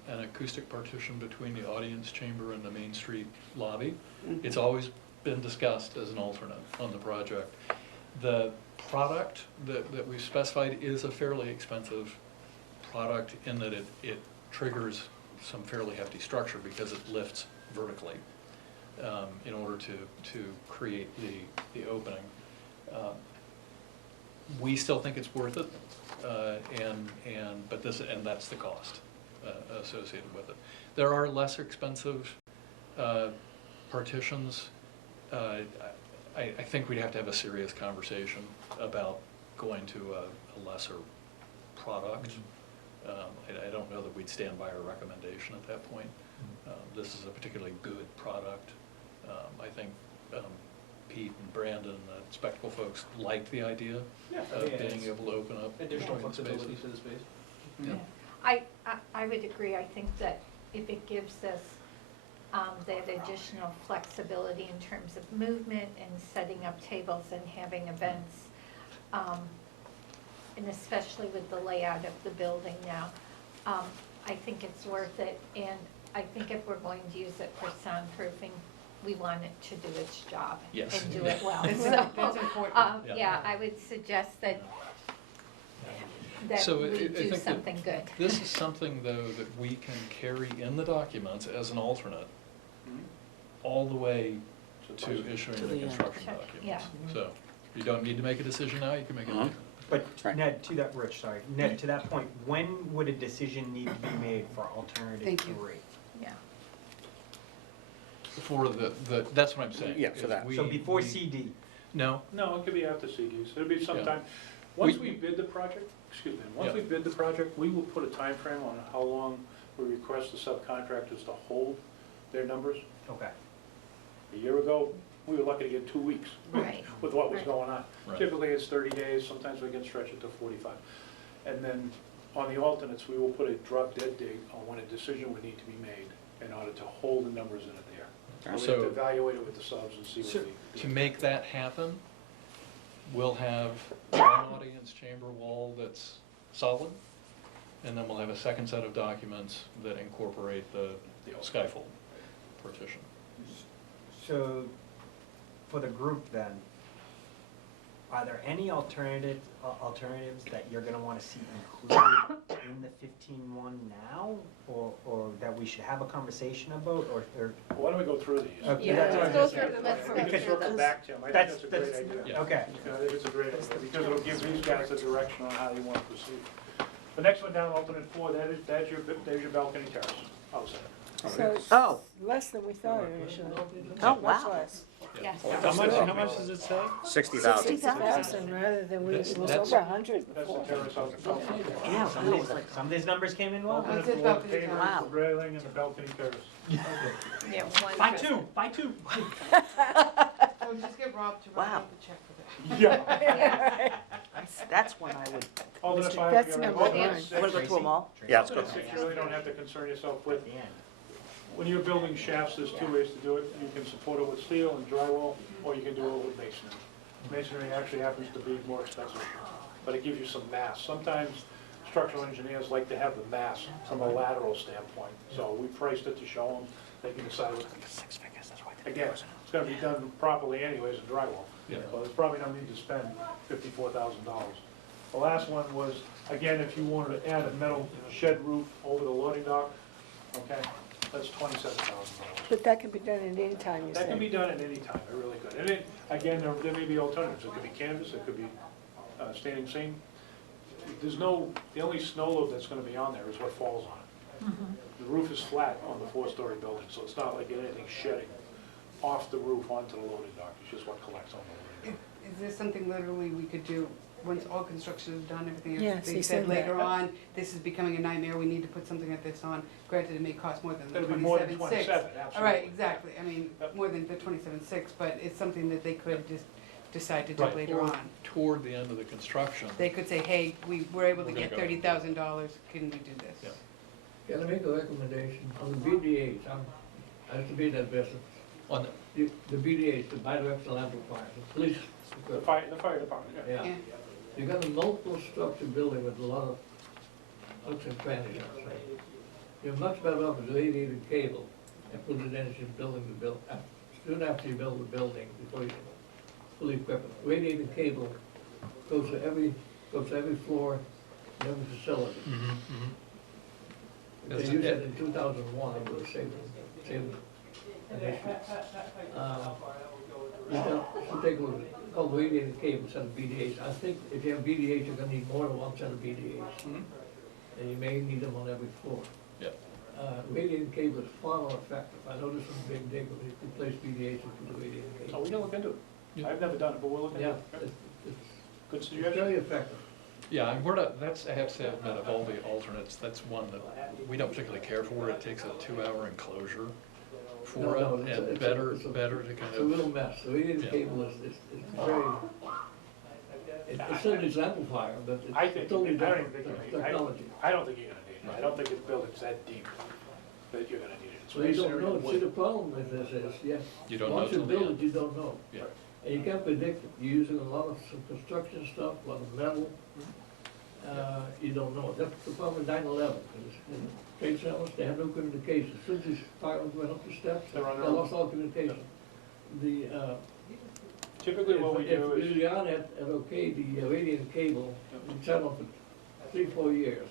an acoustic partition between the audience chamber and the Main Street lobby. It's always been discussed as an alternate on the project. The product that we've specified is a fairly expensive product in that it triggers some fairly hefty structure because it lifts vertically in order to create the opening. We still think it's worth it, but that's the cost associated with it. There are less expensive partitions. I think we'd have to have a serious conversation about going to a lesser product. I don't know that we'd stand by our recommendation at that point. This is a particularly good product. I think Pete and Brandon, the Spectacle folks, liked the idea of being able to open up Additional joint flexibility spaces. to the space. Yeah. I would agree. I think that if it gives us that additional flexibility in terms of movement and setting up tables and having events, and especially with the layout of the building now, I think it's worth it. And I think if we're going to use it for soundproofing, we want it to do its job Yes. and do it well. That's important. Yeah, I would suggest that So we I think do that something good. This is something, though, that we can carry in the documents as an alternate all the way to issuing the construction Yeah. documents. So you don't need to make a decision now, you can make it later. But Right. Ned, to that, Rich, sorry, Ned, to that point, when would a decision need to be made for alternative Thank you. 3? Yeah. For that's what I'm saying. Yeah, for is that. So before CD? No, No, it could be after CDs. It'll be sometime, once we bid the project, excuse me, once we bid the project, we will put a time frame on how long we request the subcontractors to hold their numbers. Okay. A year ago, we were lucky to get 2 weeks Right. with what was Right. going on. Right. Typically, it's 30 days, sometimes we can stretch it to 45. And then on the alternates, we will put a drop dead date on when a decision would need to be made in order to hold the numbers in it there. We have to So- evaluate it with the subs and see what we. to make that happen, we'll have one audience chamber wall that's solid, and then we'll have a second set of documents that incorporate the skyfold partition. So, for the group then, are there any alternatives that you're gonna wanna see included in the 15-1 now? Or that we should have a conversation about, or? Why don't we go through these? Okay, Yeah, that's what let's I'm go saying. through them. Let's go We can through circle those. back, Tim. I think That's, that's a great idea. Yeah. okay. I think it's a great idea, because it'll give these guys a direction on how they want to proceed. The next one down, alternate 4, there's your balcony terrace outside. So it's Oh. less than we thought originally. Oh, Much wow. less. Yes. How much does it say? 60,000. 60,000 rather than we, it was That's- over 100 That's the before. terrace outside. Yeah, Some of these numbers came in well. Alternate That's it, 4, balcony pavers, terrace. Wow. the railing, and the balcony terrace. Yeah, one Buy person. 2, buy 2. So just get Rob to write Wow. out the check for that. Yeah. That's one I would, Alternate 5. That's you have number alternate one. want 6. to go through them all? Yeah, let's go. Alternate 6, you really don't have to concern yourself with. At the end. When you're building shafts, there's 2 ways to do it. You can support it with steel and drywall, or you can do it with masonry. Masonry actually happens to be more expensive, but it gives you some mass. Sometimes structural engineers like to have the mass from a lateral standpoint, so we priced it to show them, they can decide what. Again, it's gonna be done properly anyways in drywall. Yeah. So there's probably no need to spend $54,000. The last one was, again, if you wanted to add a metal shed roof over the loading dock, okay, that's $27,000. But that can be done at any time, you That can be say. done at any time, it really could. And it, again, there may be alternatives, it could be canvas, it could be standing seam. There's no, the only snow load that's gonna be on there is what falls on it. The roof is flat on the 4-story building, so it's not like anything shedding off the roof onto the loading dock, it's just what collects on the loading dock. Is this something literally we could do, once all construction is done, everything Yes, else? he They said said later that. on, this is becoming a nightmare, we need to put something like this on. Granted, it may cost more than the It'll be more than 27.6. 27, absolutely. All right, exactly, I mean, Yep. more than the 27.6, but it's something that they could just decide to do Right. later on. Toward the end of the construction. They could say, hey, we were able to We're gonna get go. $30,000, can we do this? Yeah. Can I make a recommendation on the BDAs? I used to be in that business. On the, The BDAs, the bidirectional amplifiers, the police. The fire department, yeah. Yeah. You got a multiple structure building with a lot of hooks and crannies, I'd say. You're much better off with radiated cable and put it in as you're building the soon after you build the building, before you fully equip it. Radiated cable goes to every floor, in every facility. If That's they used it. it in 2001, it would have saved an issue. You take a look, it's called radiated cable instead of BDAs. I think if you have BDAs, you're gonna need more than one set of BDAs. And you may need them on every floor. Yep. Radiated cable is far more effective. I know this is a big dig, but they replace BDAs with the radiated So cable. we can look into it. Yeah. I've never done it, but we'll look into Yeah, it. it's Good it's suggestion. very effective. yeah, and we're not, that's, I have to say, admit, of all the alternates, that's one that we don't particularly care for. It takes a 2-hour enclosure for No, it, no, it's a- and it's a- better it's a- to kind It's a real of, mess. The radiated Yeah. cable is very, it's still an amplifier, but I it's think, totally I don't even different think you need, technology. I don't think you're gonna need it. I don't think this building's that deep that you're gonna need it. It's So you don't masonry know, and see, wood. the problem with this is, yes, you don't know once you till the build it, end. you don't know. Yeah. And you can't predict it, you're using a lot of some construction stuff, a lot of metal, you don't know. That's the problem with 9/11, trade sellers, they have no communication. As soon as these firemen went up the steps, they They're on their lost all communication. The, Typically what we do if is, Julian had okayed the radiated cable, and sat on for 3-4 years,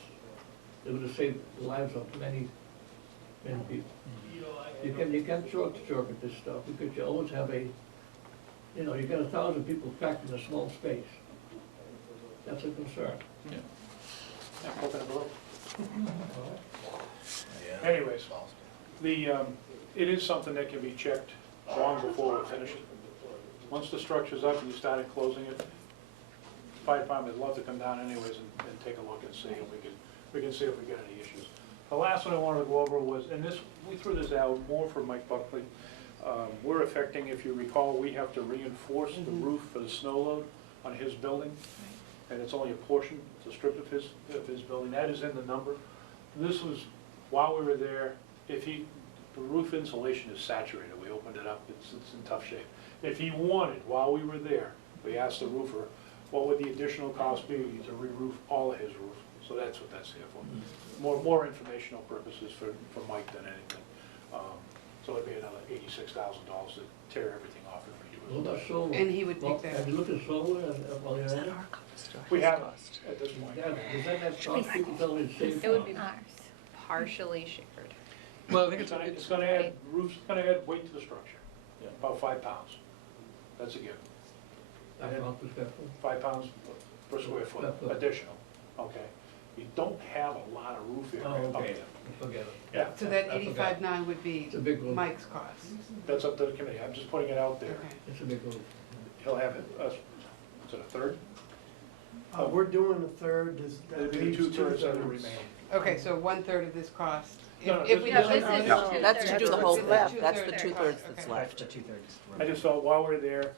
it would have saved the lives of many people. You can't short circuit this stuff, because you always have you got 1,000 people packed in a small space. That's a concern. yeah, open it up. Anyways, it is something that can be checked long before we're finished. Once the structure's up and you start enclosing it, fire department would love to come down anyways and take a look and see, and we can see if we get any issues. The last one I wanted to go over was, and this, we threw this out more for Mike Buckley. We're affecting, if you recall, we have to reinforce the roof for the snow load on his building. And it's only a portion, it's a strip of his building, that is in the number. This was, while we were there, the roof insulation is saturated, we opened it up, it's in tough shape. If he wanted, while we were there, we asked the roofer, what would the additional cost be to re-roof all of his roof? So that's what that's there for. More informational purposes for Mike than anything. So it'd be another $86,000 to tear everything off and redo it. What about solar? And he would Well, take that. have you looked at solar while you're at it? We have at this point. Does that have cost, people tell me it's safe? It would be Ours. partially shared. well, I think It's gonna add, roof's gonna add weight to the structure, about 5 pounds. That's a given. That's not respectful. 5 pounds per square foot Per foot. additional, okay? You don't have a lot of roof area Oh, up okay, there. forget it. Yeah, So that I forgot. 85.9 would be It's a big roof. Mike's cost. that's up to the committee, I'm just putting it out there. Okay. It's a big roof. He'll have it, is it a third? We're doing a third, does It'd that be leaves two-thirds that are 2/3. remaining. Okay, so 1/3 of this cost. No, no, If we this- do this it- is No, that's to do the whole thing, That's that's the two-thirds. 2/3 that's Okay. left. I just thought while we're there,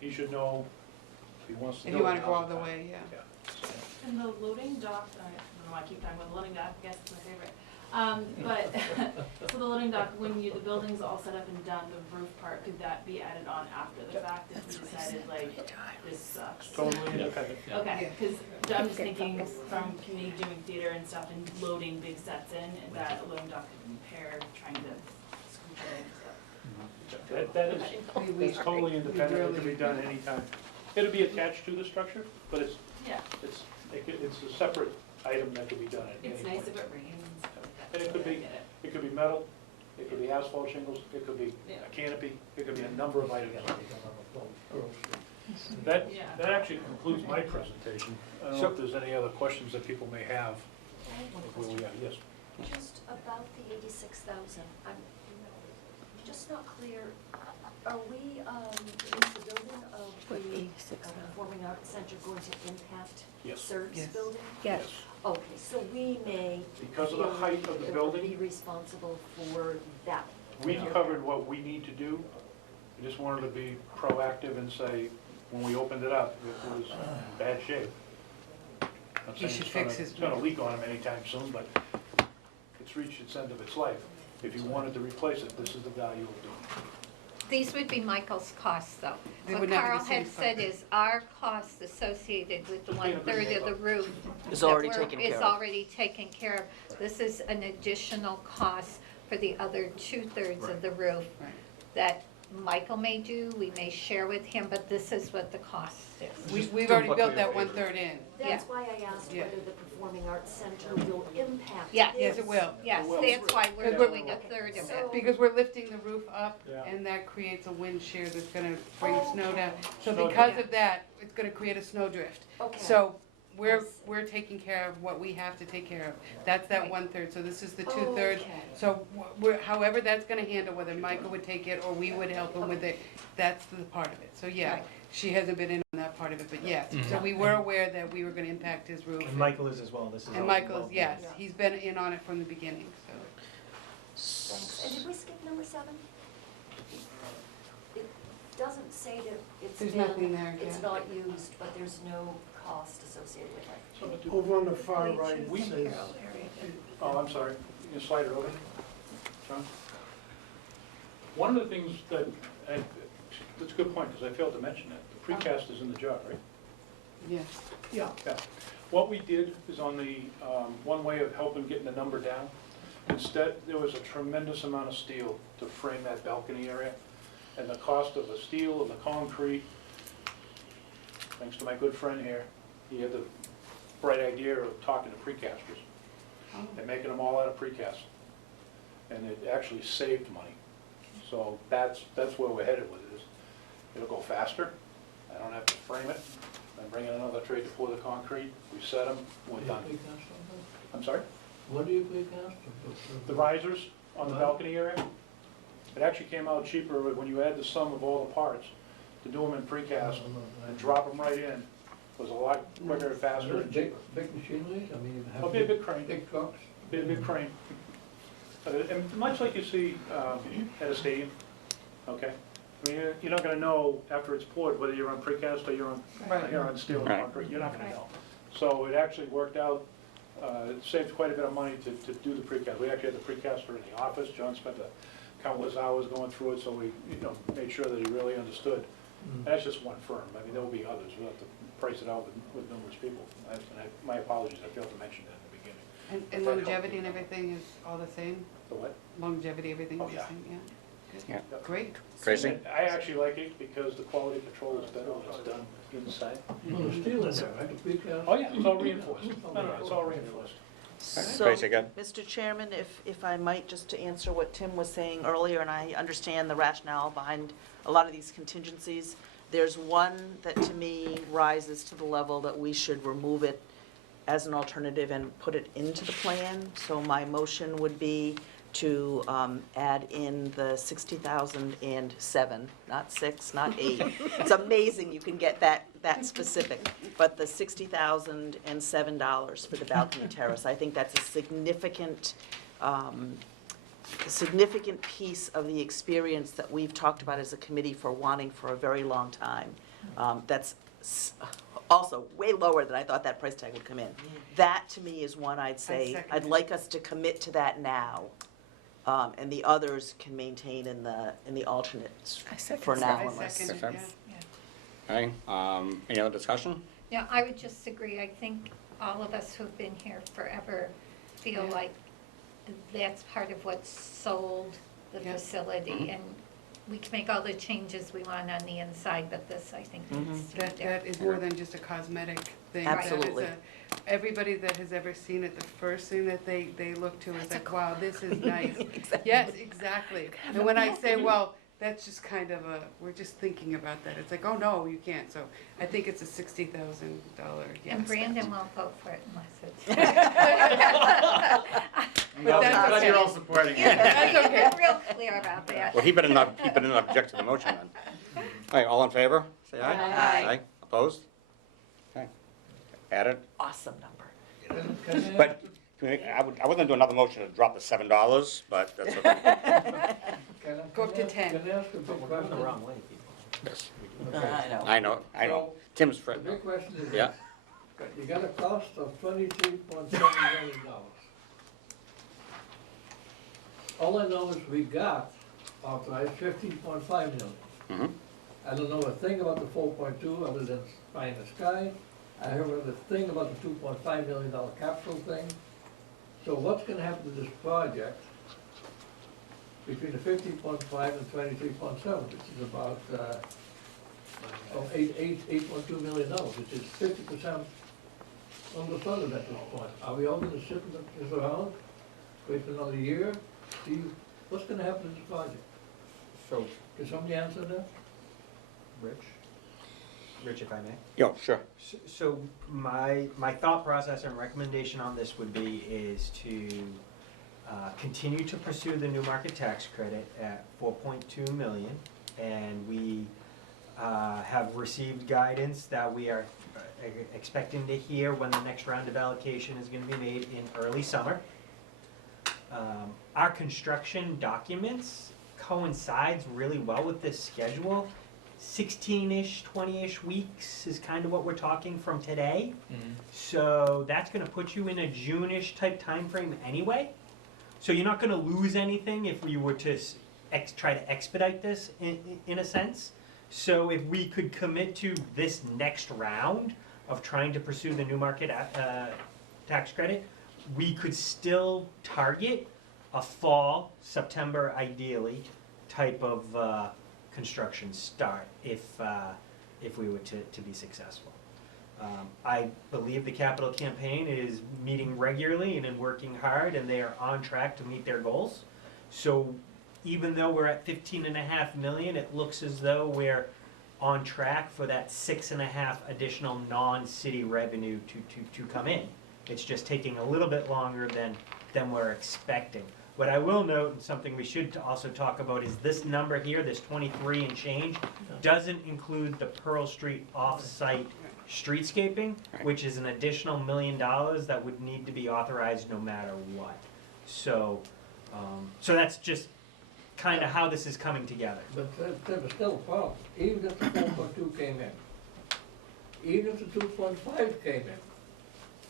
he should know if he wants to If do you it, wanna go now's all the time. way, yeah. Yeah. And the loading dock, I don't know why I keep talking about the loading dock, I guess it's my favorite. But, so the loading dock, when the building's all set up and done, the roof part, could that be added on after the fact if we decided like, this sucks? Totally independent. Okay, because I'm just thinking from community doing theater and stuff and loading big sets in, that a loading dock could impair trying to scoop it in and stuff. That is, it's totally independent, it can be done anytime. It'll be attached to the structure, but it's Yeah, a separate item that can be done at any it's point. nice if it rains and stuff like that. And it could be, I get it. it could be metal, it could be asphalt shingles, it could be Yeah. a canopy, it could be a number of items. That actually concludes my presentation. I don't know if there's any other questions that people may have. I have one Where we question. are, yes. Just about the 86,000, I'm just not clear, are we, is the building of the Performing Arts Center going to impact Yes. CERT's Yes. building? Yes. Okay, so we may. Because of the feel height of the that building? Be responsible for that. We've covered what we need to do. We just wanted to be proactive and say, when we opened it up, it was in bad shape. Not He saying should it's gonna- fix his- It's gonna leak on him anytime soon, but it's reached its end of its life. If you wanted to replace it, this is the value of doing it. These would be Michael's costs, though. They What would not be Carl the had city's said cost. is our costs associated with the Just paying a big 1/3 of the makeup. roof. Is that already we're- taken care Is of. already taken care of. This is an additional cost for the other 2/3 of the roof Right. that Michael may do, we may share with him, but this is what the cost is. We've already built that 1/3 in. That's why I asked Yeah. whether the Performing Arts Center will impact. Yeah. Yes, it will. Yes, Well, that's why we're Because we're- doing a third of it. So- Because we're lifting the roof up, Yeah. and that creates a wind shear that's gonna bring snow down. So Snow because drift. of that, it's gonna create a snow drift. Okay. So I see. we're taking care of what we have to take care of. That's that Right. 1/3, so this is the 2/3. Okay. So however that's gonna handle, whether Michael would take it or we would help him with it, that's the part of it. So yeah, Right. she hasn't been in on that part of it, but yes. So we were aware that we were gonna impact his roof. And Michael is as well, this is. And all Michael's, involved. yes, Yeah. he's been in on it from the beginning, so. Thanks. And did we skip number 7? It doesn't say that it's There's been, nothing there, it's yeah. not used, but there's no cost associated with it. Over on the far right, it We- says, Oh, I'm sorry. You can slide it over, John. One of the things that, that's a good point, because I failed to mention that. The precast is in the job, right? Yes. Yeah. What we did is on the, one way of helping getting the number down, instead, there was a tremendous amount of steel to frame that balcony area. And the cost of the steel and the concrete, thanks to my good friend here, he had the bright idea of talking to precasters and making them all out of precast. And it actually saved money. So that's where we're headed with it, is it'll go faster. I don't have to frame it. I bring in another trade to pour the concrete, we set them, we're done. I'm sorry? What do you precast? The risers on the balcony area, it actually came out cheaper when you add the sum of all the parts to do them in precast and drop them right in. Was a lot quicker and faster. and Big, big machinery, I mean, Oh, be a big crane, big trucks. be a big crane. And much like you see at a stadium, okay? I mean, you're not gonna know after it's poured whether you're on precast or you're on steel and Right. concrete, you're not gonna know. So it actually worked out, it saved quite a bit of money to do the precast. We actually had the precaster in the office, John spent countless hours going through it, so we, made sure that he really understood. And that's just one firm, I mean, there will be others, we'll have to price it out with numerous people. My apologies, I failed to mention that in the beginning. And longevity and everything is all the same? The what? Longevity, everything Oh, is the yeah. same, yeah? Good. Yeah. Great. Tracy? And I actually like it because the quality control is better when it's done inside. Well, there's steel in there, right, the precast? Oh, yeah, it's all reinforced. No, it's all reinforced. So, Tracy, again? Mr. Chairman, if I might, just to answer what Tim was saying earlier, and I understand the rationale behind a lot of these contingencies, there's one that to me rises to the level that we should remove it as an alternative and put it into the plan. So my motion would be to add in the 60,007, not 6, not 8. It's amazing you can get that specific, but the $60,007 for the balcony terrace. I think that's a significant piece of the experience that we've talked about as a committee for wanting for a very long time. That's also way lower than I thought that price tag would come in. That, to me, is one I'd say, second I'd it. like us to commit to that now. And the others can maintain in the alternates for now I unless. second it, Okay. yeah. Okay, any other discussion? Yeah, I would just agree. I think all of us who've been here forever feel Yeah. like that's part of what sold the Yeah. facility. And we can make all the changes we want on the inside, but this, I think, needs to be That, there. that is more than just a cosmetic thing. That is Absolutely. everybody that has ever seen it, the first thing that they look to is like, wow, this is nice. Exactly. Yes, exactly. And when I say, well, that's just kind of we're just thinking about that, it's like, oh, no, you can't. So I think it's a $60,000 yes. And Brandon won't vote for it unless But that's Glad you're all okay. supporting it's. it. That's okay. We're real clear about that. Well, he better not object to the motion then. All right, all in favor, say aye. Aye. Opposed? Okay. Added, Awesome number. but I wasn't doing another motion to drop the $7, but that's okay. Go up to 10. Can I ask a big question? way, people. Yes. Okay. I know. I know. Tim's The friend. big question is, Yeah. you got a cost of $23.7 million. All I know is we got authorized $15.5 million. Mhm. I don't know a thing about the 4.2 other than pie in the sky. I heard a thing about the $2.5 million capital thing. So what's gonna happen to this project between the 15.5 and 23.7, which is about, $8.2 million, which is 50% underfunded at this point. Are we all gonna sit this around, wait for another year? See, what's gonna happen to this project? So, Can somebody answer that? Rich, if I may? Yo, sure. So my thought process and recommendation on this would be is to continue to pursue the new market tax credit at 4.2 million. And we have received guidance that we are expecting to hear when the next round of allocation is gonna be made in early summer. Our construction documents coincides really well with this schedule. 16-ish, 20-ish weeks is kind of what we're talking from today. So that's gonna put you in a June-ish type timeframe anyway. So you're not gonna lose anything if we were to try to expedite this in a sense. So if we could commit to this next round of trying to pursue the new market tax credit, we could still target a fall, September ideally, type of construction start if we were to be successful. I believe the capital campaign is meeting regularly and working hard, and they are on track to meet their goals. So even though we're at 15.5 million, it looks as though we're on track for that 6.5 additional non-city revenue to come in. It's just taking a little bit longer than we're expecting. What I will note, and something we should also talk about, is this number here, this 23 and change, doesn't include the Pearl Street off-site streetscaping, which is an additional $1 million that would need to be authorized no matter what. So, so that's just kind of how this is coming together. But there was still a problem, even if the 4.2 came in, even if the 2.5 came in,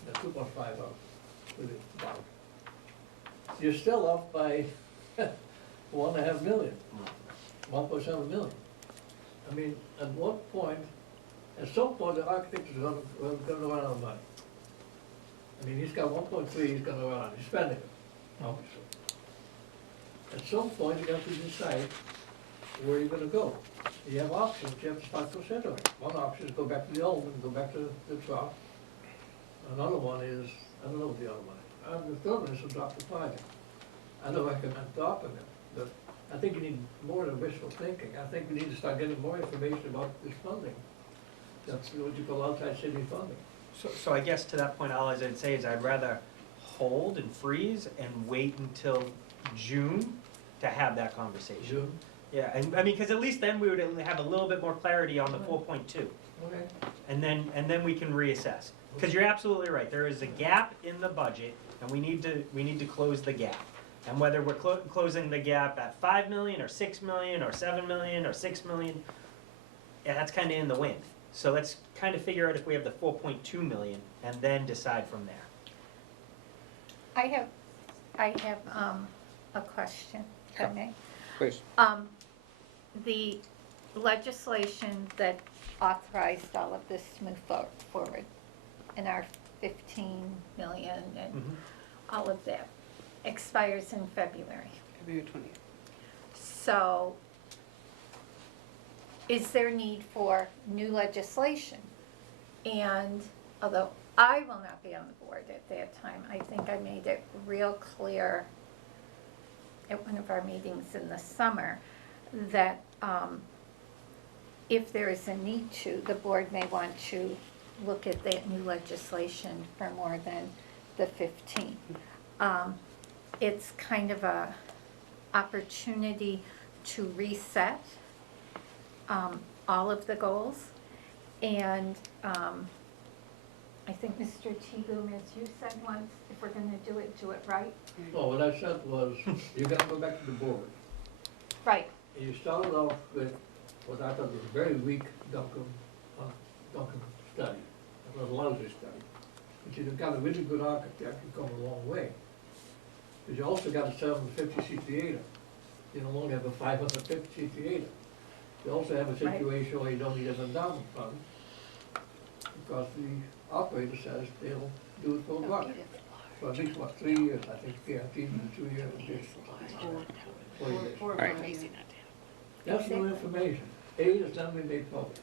the 2.5 out, with it down, you're still up by 1.5 million, 1.7 million. I mean, at what point, at some point, the architect is gonna run out of money. I mean, he's got 1.3, he's gonna run out, he's spending it, obviously. At some point, you have to decide where you're gonna go. You have options, you have to start considering. One option is go back to the old and go back to the trough. Another one is, I don't know what the other one is. The third one is to drop the project. I don't recommend dropping it, but I think you need more than wishful thinking. I think we need to start getting more information about this funding. That's what you call outside city funding. So I guess to that point, all I'd say is I'd rather hold and freeze and wait until June to have that conversation. June? Yeah, and I mean, because at least then we would have a little bit more clarity on the 4.2. Okay. And then we can reassess. Because you're absolutely right, there is a gap in the budget, and we need to close the gap. And whether we're closing the gap at 5 million, or 6 million, or 7 million, or 6 million, yeah, that's kind of in the wind. So let's kind of figure out if we have the 4.2 million and then decide from there. I have a question, if I may. Please. The legislation that authorized all of this to move forward, and our 15 million and all of that, expires in February. February 20th. So, is there need for new legislation? And although I will not be on the board at that time, I think I made it real clear at one of our meetings in the summer that if there is a need to, the board may want to look at that new legislation for more than the 15. It's kind of a opportunity to reset all of the goals. And I think Mr. Teagle, as you said once, if we're gonna do it right. So what I said was, you're gonna go back to the board. Right. And you started off with what I thought was a very weak Duncan study. It was a lousy study. But you've got a really good architect, you've come a long way. But you also got a 750 seat theater. You no longer have a 550 seat theater. You also have a Right. situation where you don't need an endowment fund, because the operator says they'll do it for a buck. So at least, 3 years, I think, guaranteed in 2 years. 4 years. Or Right. amazing. That's new information. Aid has not been made public.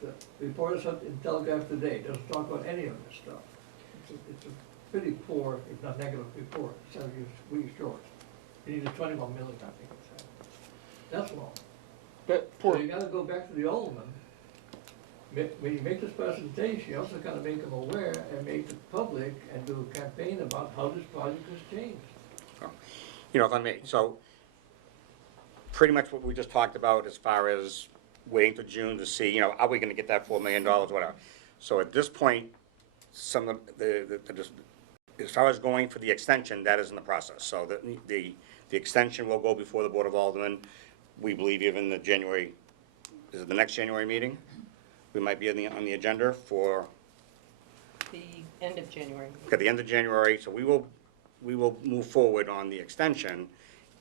The reporter said in Telegraph today, doesn't talk about any of this stuff. It's a pretty poor, if not negative report, so you're really short. You need a 21 million, I think it said. That's long. But So you gotta go back to the old one. When you make this presentation, you also gotta make them aware and make it public and do a campaign about how this project has changed. You know, if I may, so pretty much what we just talked about as far as waiting till June to see, you know, are we gonna get that $4 million, whatever. So at this point, some of as far as going for the extension, that is in the process. So the extension will go before the Board of Aldermen, we believe even the January, is it the next January meeting? We might be on the agenda for, The end of January. at the end of January, so we will move forward on the extension.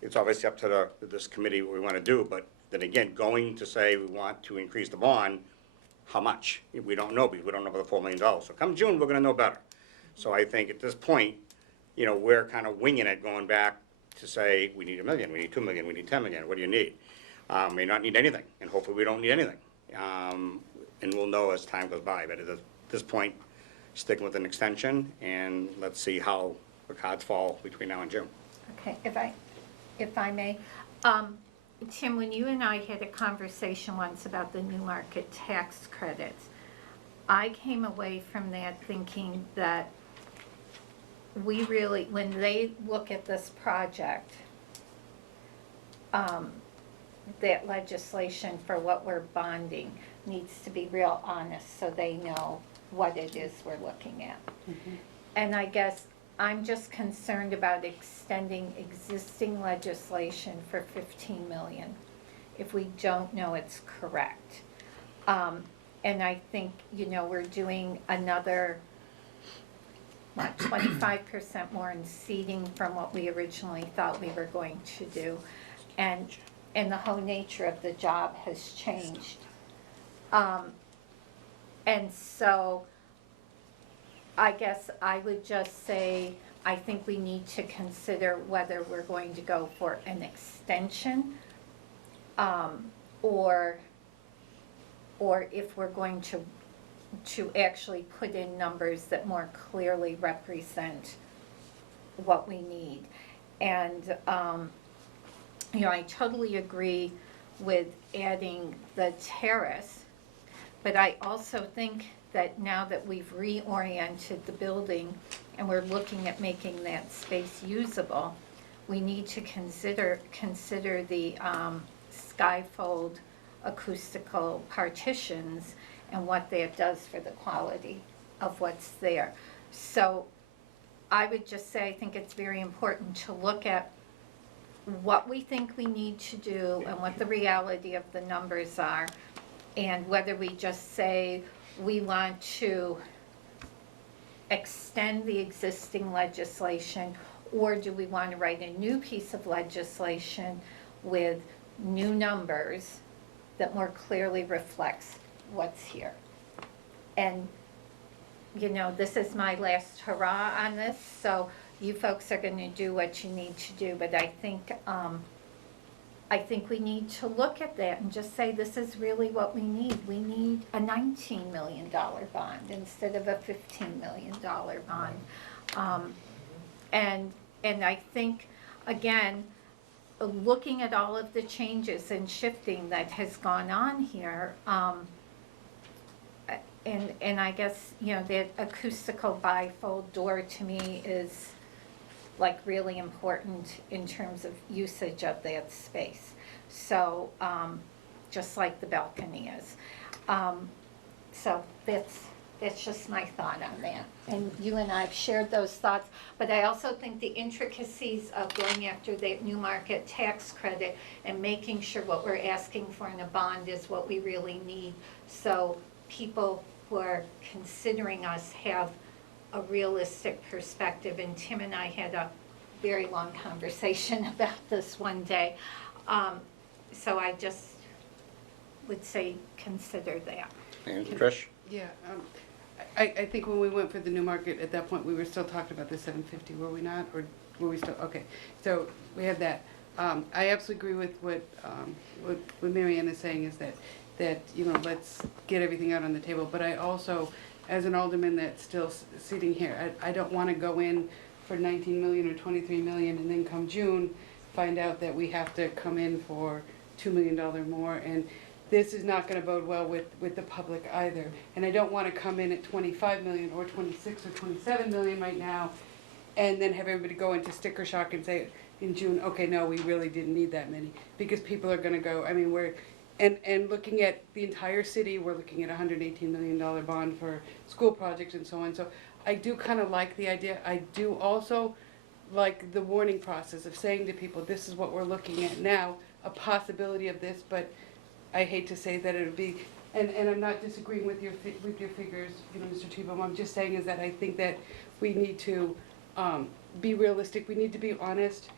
It's obviously up to this committee what we want to do, but then again, going to say we want to increase the bond, how much? We don't know, because we don't know about the $4 million. So come June, we're gonna know better. So I think at this point, you know, we're kind of winging it, going back to say, we need $1 million, we need $2 million, we need $10 million, what do you need? May not need anything, and hopefully we don't need anything. And we'll know as time goes by, but at this point, sticking with an extension, and let's see how the cards fall between now and June. Okay, if I may, Tim, when you and I had a conversation once about the new market tax credits, I came away from that thinking that we really, when they look at this project, that legislation for what we're bonding needs to be real honest, so they know what it is we're looking at. And I guess I'm just concerned about extending existing legislation for 15 million if we don't know it's correct. And I think, you know, we're doing another, 25% more in seeding from what we originally thought we were going to do. And the whole nature of the job has changed. And so I guess I would just say, I think we need to consider whether we're going to go for an extension, or if we're going to actually put in numbers that more clearly represent what we need. And, you know, I totally agree with adding the terrace, but I also think that now that we've reoriented the building and we're looking at making that space usable, we need to consider the skyfold acoustical partitions and what that does for the quality of what's there. So I would just say I think it's very important to look at what we think we need to do and what the reality of the numbers are, And whether we just say we want to extend the existing legislation, or do we want to write a new piece of legislation with new numbers that more clearly reflects what's here? And, you know, this is my last hurrah on this, so you folks are gonna do what you need to do, but I think we need to look at that and just say, this is really what we need. We need a $19 million bond instead of a $15 million bond. And I think, again, looking at all of the changes and shifting that has gone on here, and I guess, you know, that acoustical bifold door to me is like really important in terms of usage of that space. So, just like the balcony is. So that's just my thought on that. And you and I have shared those thoughts, but I also think the intricacies of going after that new market tax credit and making sure what we're asking for in a bond is what we really need. So people who are considering us have a realistic perspective. And Tim and I had a very long conversation about this one day. So I just would say consider that. And Trish? Yeah, I think when we went for the new market, at that point, we were still talking about the 750, were we not? Or were we still, okay, so we have that. I absolutely agree with what Mary Ann is saying, is that, you know, let's get everything out on the table. But I also, as an alderman that's still sitting here, I don't want to go in for 19 million or 23 million and then come June, find out that we have to come in for $2 million more. And this is not going to bode well with the public either. And I don't want to come in at 25 million or 26 or 27 million right now and then have everybody go into sticker shock and say in June, okay, no, we really didn't need that many. Because people are going to go, I mean, and looking at the entire city, we're looking at a $118 million bond for school projects and so on. So I do kind of like the idea. I do also like the warning process of saying to people, this is what we're looking at now, a possibility of this, but I hate to say that it would be, and I'm not disagreeing with your figures, you know, Mr. Tebow. I'm just saying is that I think that we need to be realistic. We need to be honest.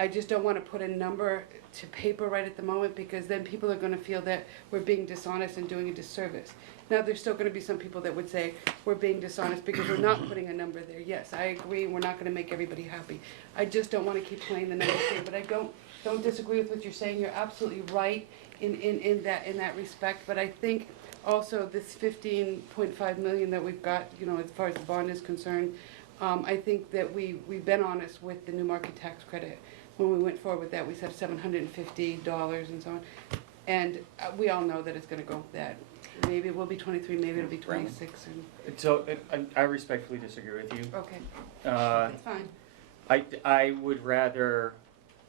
I just don't want to put a number to paper right at the moment, because then people are going to feel that we're being dishonest and doing a disservice. Now, there's still going to be some people that would say we're being dishonest because we're not putting a number there. Yes, I agree, we're not going to make everybody happy. I just don't want to keep playing the numbers game, but I don't disagree with what you're saying. You're absolutely right in that respect. But I think also this 15.5 million that we've got, you know, as far as the bond is concerned, I think that we've been honest with the new market tax credit. When we went forward with that, we said $750 and so on. And we all know that it's going to go that. Maybe it will be 23, maybe it'll be 26. So I respectfully disagree with you. Okay, That's fine. I would rather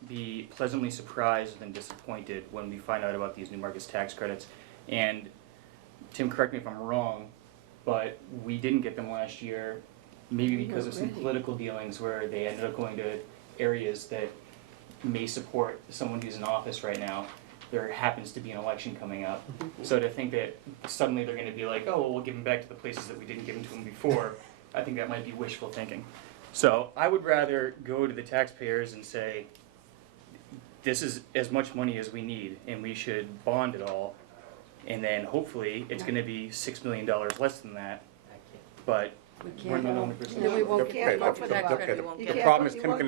be pleasantly surprised than disappointed when we find out about these new markets tax credits. And Tim, correct me if I'm wrong, but we didn't get them last year, maybe because of some political dealings where they ended up going to areas that may support someone who's in office right now. There happens to be an election coming up. So to think that suddenly they're going to be like, oh, well, we'll give them back to the places that we didn't give them to them before, I think that might be wishful thinking. So I would rather go to the taxpayers and say, this is as much money as we need, and we should bond it all, and then hopefully it's going to be $6 million less than that, but we're not the only person. Then we won't Okay, get the market okay, tax okay, credit. We won't the get it. problem is Tim can,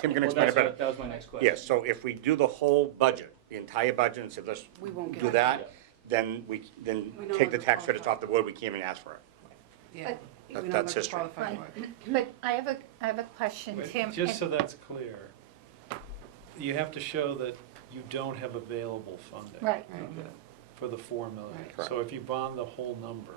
Tim can explain it better. That was my next question. Yes, so if we do the whole budget, the entire budget, and say, let's We won't get do it. that, then We no take the longer tax credits qualify. off the board, we can't even ask for it. Yeah. We no That's longer history. qualify Right. for it. But I have a question, Wait, Tim. just so that's clear, you have to show that you don't have available funding. Right, Right. For the 4 million. Right. So if you bond the whole number,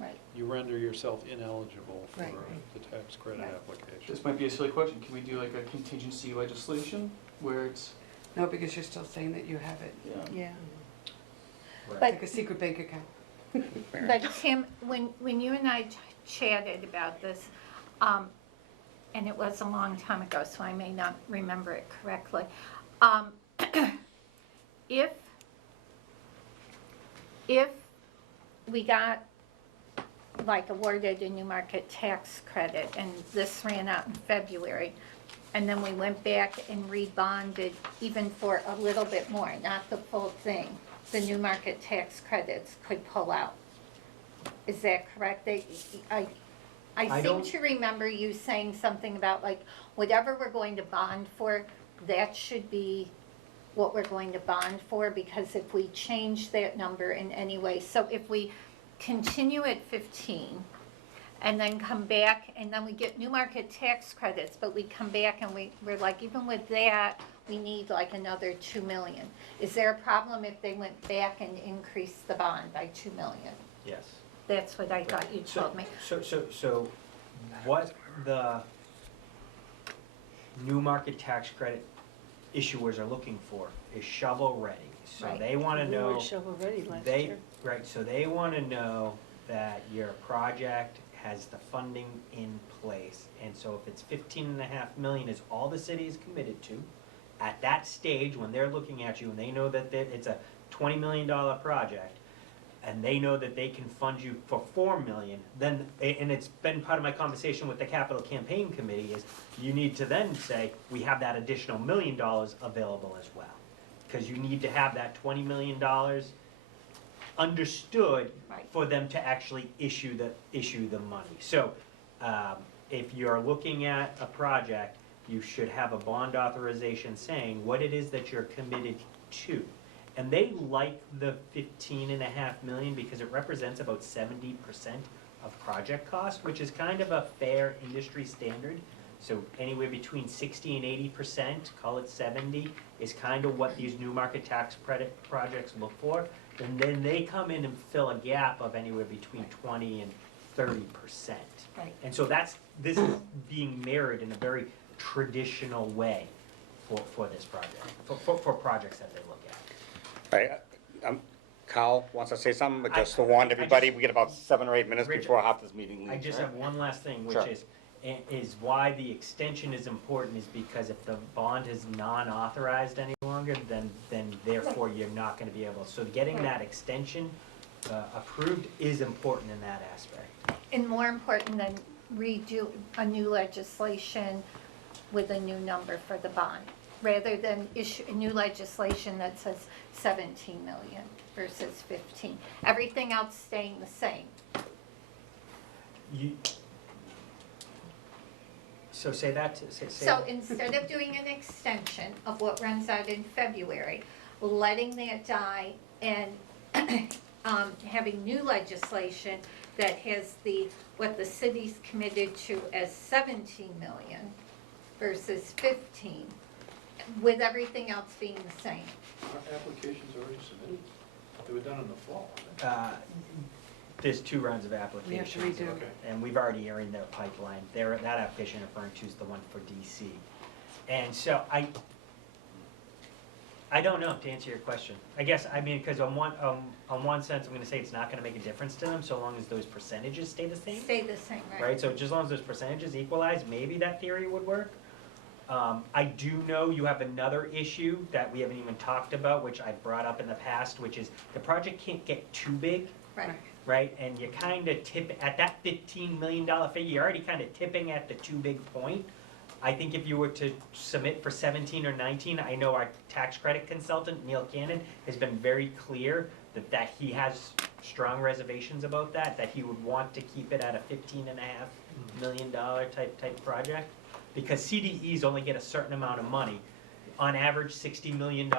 right. you render yourself ineligible for Right. the tax credit Right. application. This might be a silly question. Can we do like a contingency legislation where it's, No, because you're still saying that you have it. Yeah. It's But, like a secret bank account. but Tim, when you and I chatted about this, and it was a long time ago, so I may not remember it correctly. If if we got, like, awarded a new market tax credit, and this ran out in February, and then we went back and rebonded even for a little bit more, not the full thing, the new market tax credits could pull out. Is that correct? I I seem don't- to remember you saying something about, like, whatever we're going to bond for, that should be what we're going to bond for, because if we change that number in any way, so if we continue at 15, and then come back, and then we get new market tax credits, but we come back and we're like, even with that, we need like another 2 million. Is there a problem if they went back and increased the bond by 2 million? Yes. That's what I thought you told me. So what the new market tax credit issuers are looking for is shovel ready. So Right. they wanna We know. were shovel-ready last They, year. right, so they wanna know that your project has the funding in place. And so if it's 15.5 million is all the city is committed to, at that stage, when they're looking at you and they know that it's a $20 million project, and they know that they can fund you for 4 million, then, and it's been part of my conversation with the capital campaign committee, is you need to then say, we have that additional $1 million available as well. Because you need to have that $20 million understood Right. for them to actually issue the money. So, if you're looking at a project, you should have a bond authorization saying what it is that you're committed to. And they like the 15.5 million because it represents about 70% of project cost, which is kind of a fair industry standard. So anywhere between 60 and 80%, call it 70, is kind of what these new market tax credit projects look for. And then they come in and fill a gap of anywhere between 20 and 30%. Right. And so this is being mirrored in a very traditional way for this project, for projects that they look at. Right, Kyle wants to say something, but just to I warn everybody, just- we get about 7 or 8 minutes Rich, before half this meeting leaves. I just right? have one last thing, which Sure. is why the extension is important, is because if the bond is non-authorized any longer, then therefore you're not gonna be able, so getting that extension approved is important in that aspect. And more important than redo a new legislation with a new number for the bond, rather than issue a new legislation that says 17 million versus 15. Everything else staying the same. So say that, say. So instead of doing an extension of what runs out in February, letting that die and having new legislation that has what the city's committed to as 17 million versus 15, with everything else being the same. Our applications already submitted, they were done in the fall, weren't There's 2 rounds of We have applications. to redo. Okay. And we've already are in their pipeline. That application you're referring to is the one for DC. And so I don't know, to answer your question. I guess, I mean, because on one sense, I'm gonna say it's not gonna make a difference to them so long as those percentages stay the same. Stay the same, right? Right, so just as long as those percentages equalize, maybe that theory would work. I do know you have another issue that we haven't even talked about, which I've brought up in the past, which is the project can't get too big, Right. right? And you kind of tip, at that $15 million figure, you're already kind of tipping at the too big point. I think if you were to submit for 17 or 19, I know our tax credit consultant, Neil Cannon, has been very clear that he has strong reservations about that he would want to keep it at a $15.5 million type project. Because CDEs only get a certain amount of money, on average $60 million,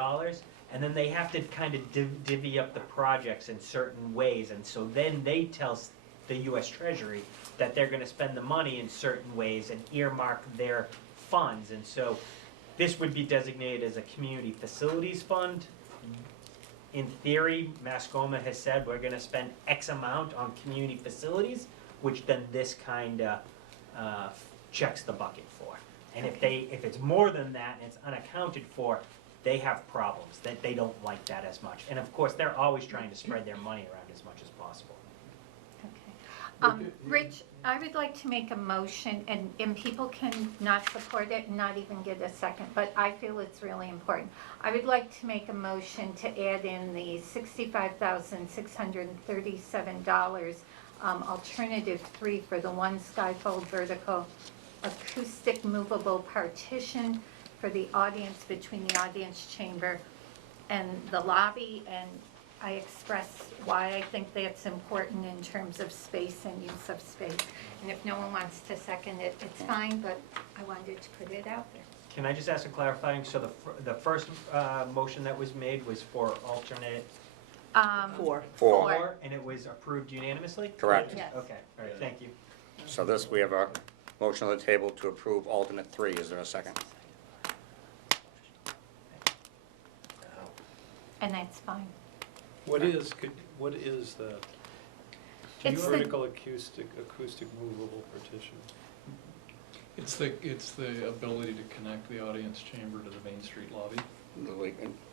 and then they have to kind of divvy up the projects in certain ways, and so then they tell the US Treasury that they're gonna spend the money in certain ways and earmark their funds, and so this would be designated as a community facilities fund. In theory, Mascoma has said we're gonna spend X amount on community facilities, which then this kinda checks the bucket for. And if it's more than that and it's unaccounted for, they have problems, that they don't like that as much. And of course, they're always trying to spread their money around as much as possible. Rich, I would like to make a motion, and people can not support it and not even get a second, but I feel it's really important. I would like to make a motion to add in the $65,637, alternative 3 for the one skyfold vertical acoustic movable partition for the audience, between the audience chamber and the lobby, and I express why I think that's important in terms of space and use of space. And if no one wants to second it, it's fine, but I wanted to put it out there. Can I just ask a clarifying, so the first motion that was made was for alternate 4. Four. and it was approved unanimously? Correct. Yes. Okay, all right, thank you. So this, we have a motion on the table to approve alternate 3. Is there a second? And that's fine. What is the It's the, vertical acoustic movable partition? It's the ability to connect the audience chamber to the Main Street lobby.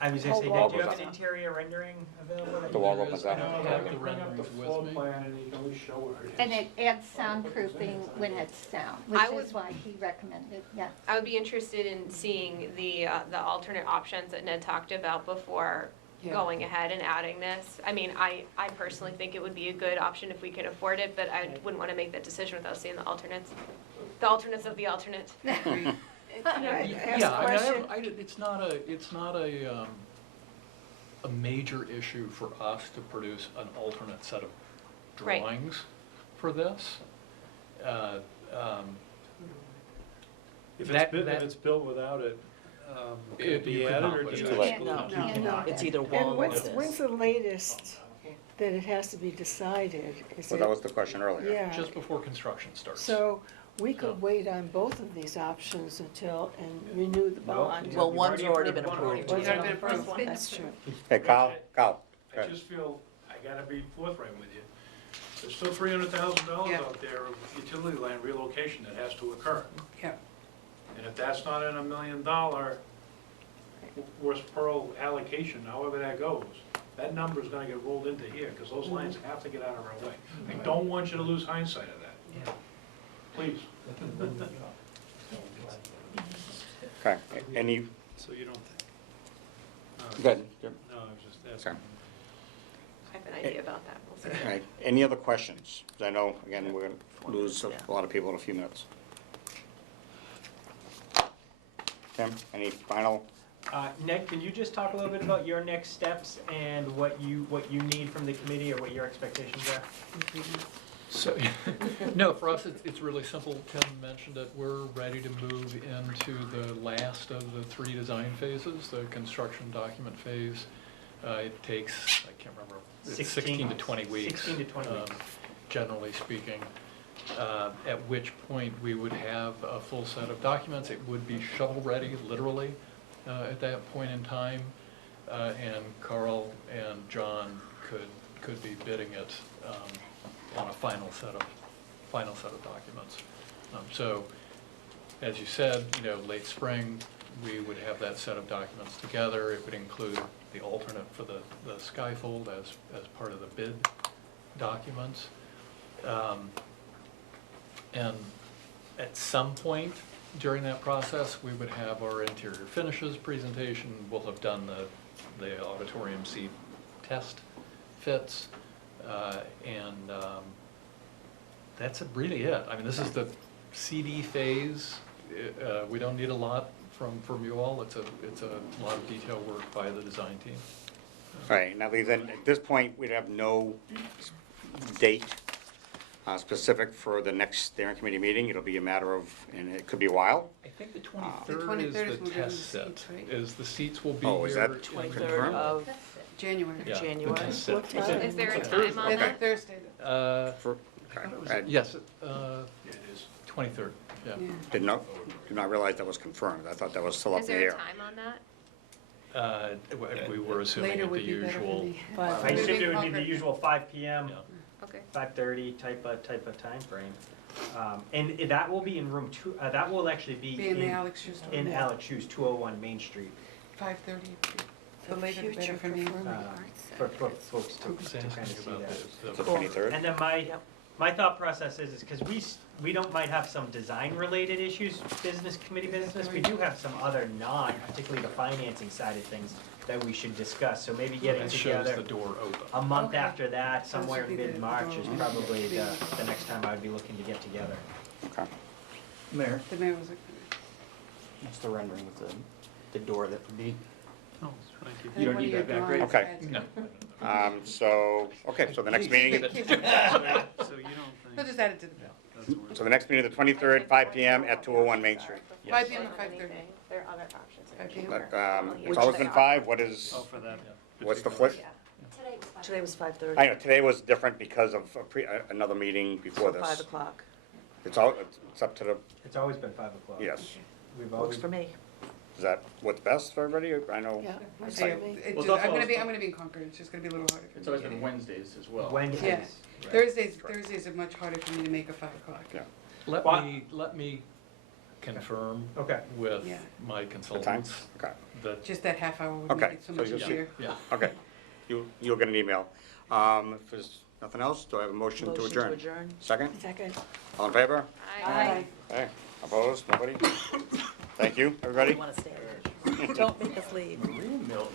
I was gonna say, wall do you have goes an up. interior rendering available? The wall There opens is- up. I don't No, have you the bring up the renderings floor with me. plan and you can always show where it is. and it adds soundproofing when it's down, I which would- is why he recommended, yes. I would be interested in seeing the alternate options that Ned talked about before Yeah. going ahead and adding this. I mean, I personally think it would be a good option if we can afford it, but I wouldn't want to make that decision without seeing the alternates. The alternates of the alternate. Agreed. Yeah, I mean, it's not a major issue for us to produce an alternate set of Right. drawings for this. If that- it's built without it, can it be you could added not or put do it you in. exclude No, it? you cannot. It's either wall And or when's this. the latest that it has to be decided? Is Well, it- that was the question earlier. Yeah, Just before construction starts. so we So- could wait on both of these options until, and renew the No. bond. Well, You've one's already approved been one approved. What's already on been the first approved. one? That's true. Hey, Kyle, I Good. just feel, I gotta be forthright with you. There's still $300,000 Yeah. out there of utility line relocation that has to occur. Yeah. And if that's not in $1 million West Pearl allocation, however that goes, that number's gonna get rolled into here, because those lines have to get out of our way. I don't want you to lose hindsight of that. Yeah. Please. Okay, any, So you don't think? good. No, I was just asking. Okay. I have an idea about that. We'll see. All right, any other questions? 'Cause I know, again, we're gonna lose a lot of people in a few minutes. Tim, any final? Ned, can you just talk a little bit about your next steps and what you need from the committee, or what your expectations are? So, no, for us, it's really simple. Tim mentioned it. We're ready to move into the last of the 3 design phases, the construction document phase. It takes, I can't remember, it's 16 to 20 weeks. 16 to 20 weeks. Generally speaking. At which point we would have a full set of documents. It would be shovel-ready, literally, at that point in time. And Carl and John could be bidding it on a final set of documents. So, as you said, late spring, we would have that set of documents together. It would include the alternate for the skyfold as part of the bid documents. And at some point during that process, we would have our interior finishes presentation. We'll have done the auditorium seat test fits. And that's really it. I mean, this is the CD phase. We don't need a lot from you all. It's a lot of detail work by the design team. All right, now, then, at this point, we'd have no date specific for the next steering committee meeting. It'll be a matter of, and it could be a while. I think the The 23rd is 23rd is when the we're doing test the set. seats, right? Is the seats will be Oh, is here. that in- 23rd of January. Yeah, the January. test set. What time? Is there a It's a time on Okay. that? Thursday. For, okay. Yes, Yeah, it is. 23rd, yeah. Yeah. Did not realize that was confirmed. I thought that was still up Is in the there a air. time on that? We were assuming Later at the would be better for usual. me. But I assumed it would be the usual 5 PM, Yeah. Okay. 5:30 type of timeframe. And that will be in room 2, that will actually be Be in the Alex Schuster. in Alex Hughes, 201 Main Street, 5:30. The later the better for me. for folks to kind of see About that. the- The 23rd? And then my thought process is because we don't, might have some design-related issues, business, committee business, we do have some other particularly the financing side of things that we should discuss, so maybe getting It shows together the door open. a month Okay. after that, Those somewhere would be the mid-March is goals. probably the next time I would be looking to get together. Okay. Mayor, The mayor was like, that's the rendering of the door that would be. Oh, thank you. I You think don't one need of that your back, right? drawings Okay. had- No. So the next meeting, So you don't think? He'll just add it to the bill. That's where- so the next meeting, the 23rd, 5 PM at 201 Main Street. 5 PM to 5:30. There are other options. 5 PM. It's always been 5, what is, Oh, for that. what's the flip? Today was 5. Today was 5:30. I know, today was different because of another meeting before So 5 this. o'clock. It's up to the, It's always been 5 o'clock. yes. We've Works always, for me. Is that what's best for everybody? I know. Yeah, works Yeah, for me. it Well, just- that's I'm also- gonna be in Concord, it's just gonna be a little harder for me. It's always been Wednesdays as well. Wednesdays. Yeah. right. Thursdays are much harder for me to make a 5 o'clock. Yeah. Let me confirm Okay. with Yeah. my The time? consultants Okay, that, Just that half hour would Okay, make it so so much you'll see. easier. yeah. okay. You'll get an email. If there's nothing else, do I have a motion to adjourn? Second? Second. All in favor? Aye. Okay. Opposed? Nobody? Thank you, everybody. Want to stay? Don't make us leave. Marine Mill.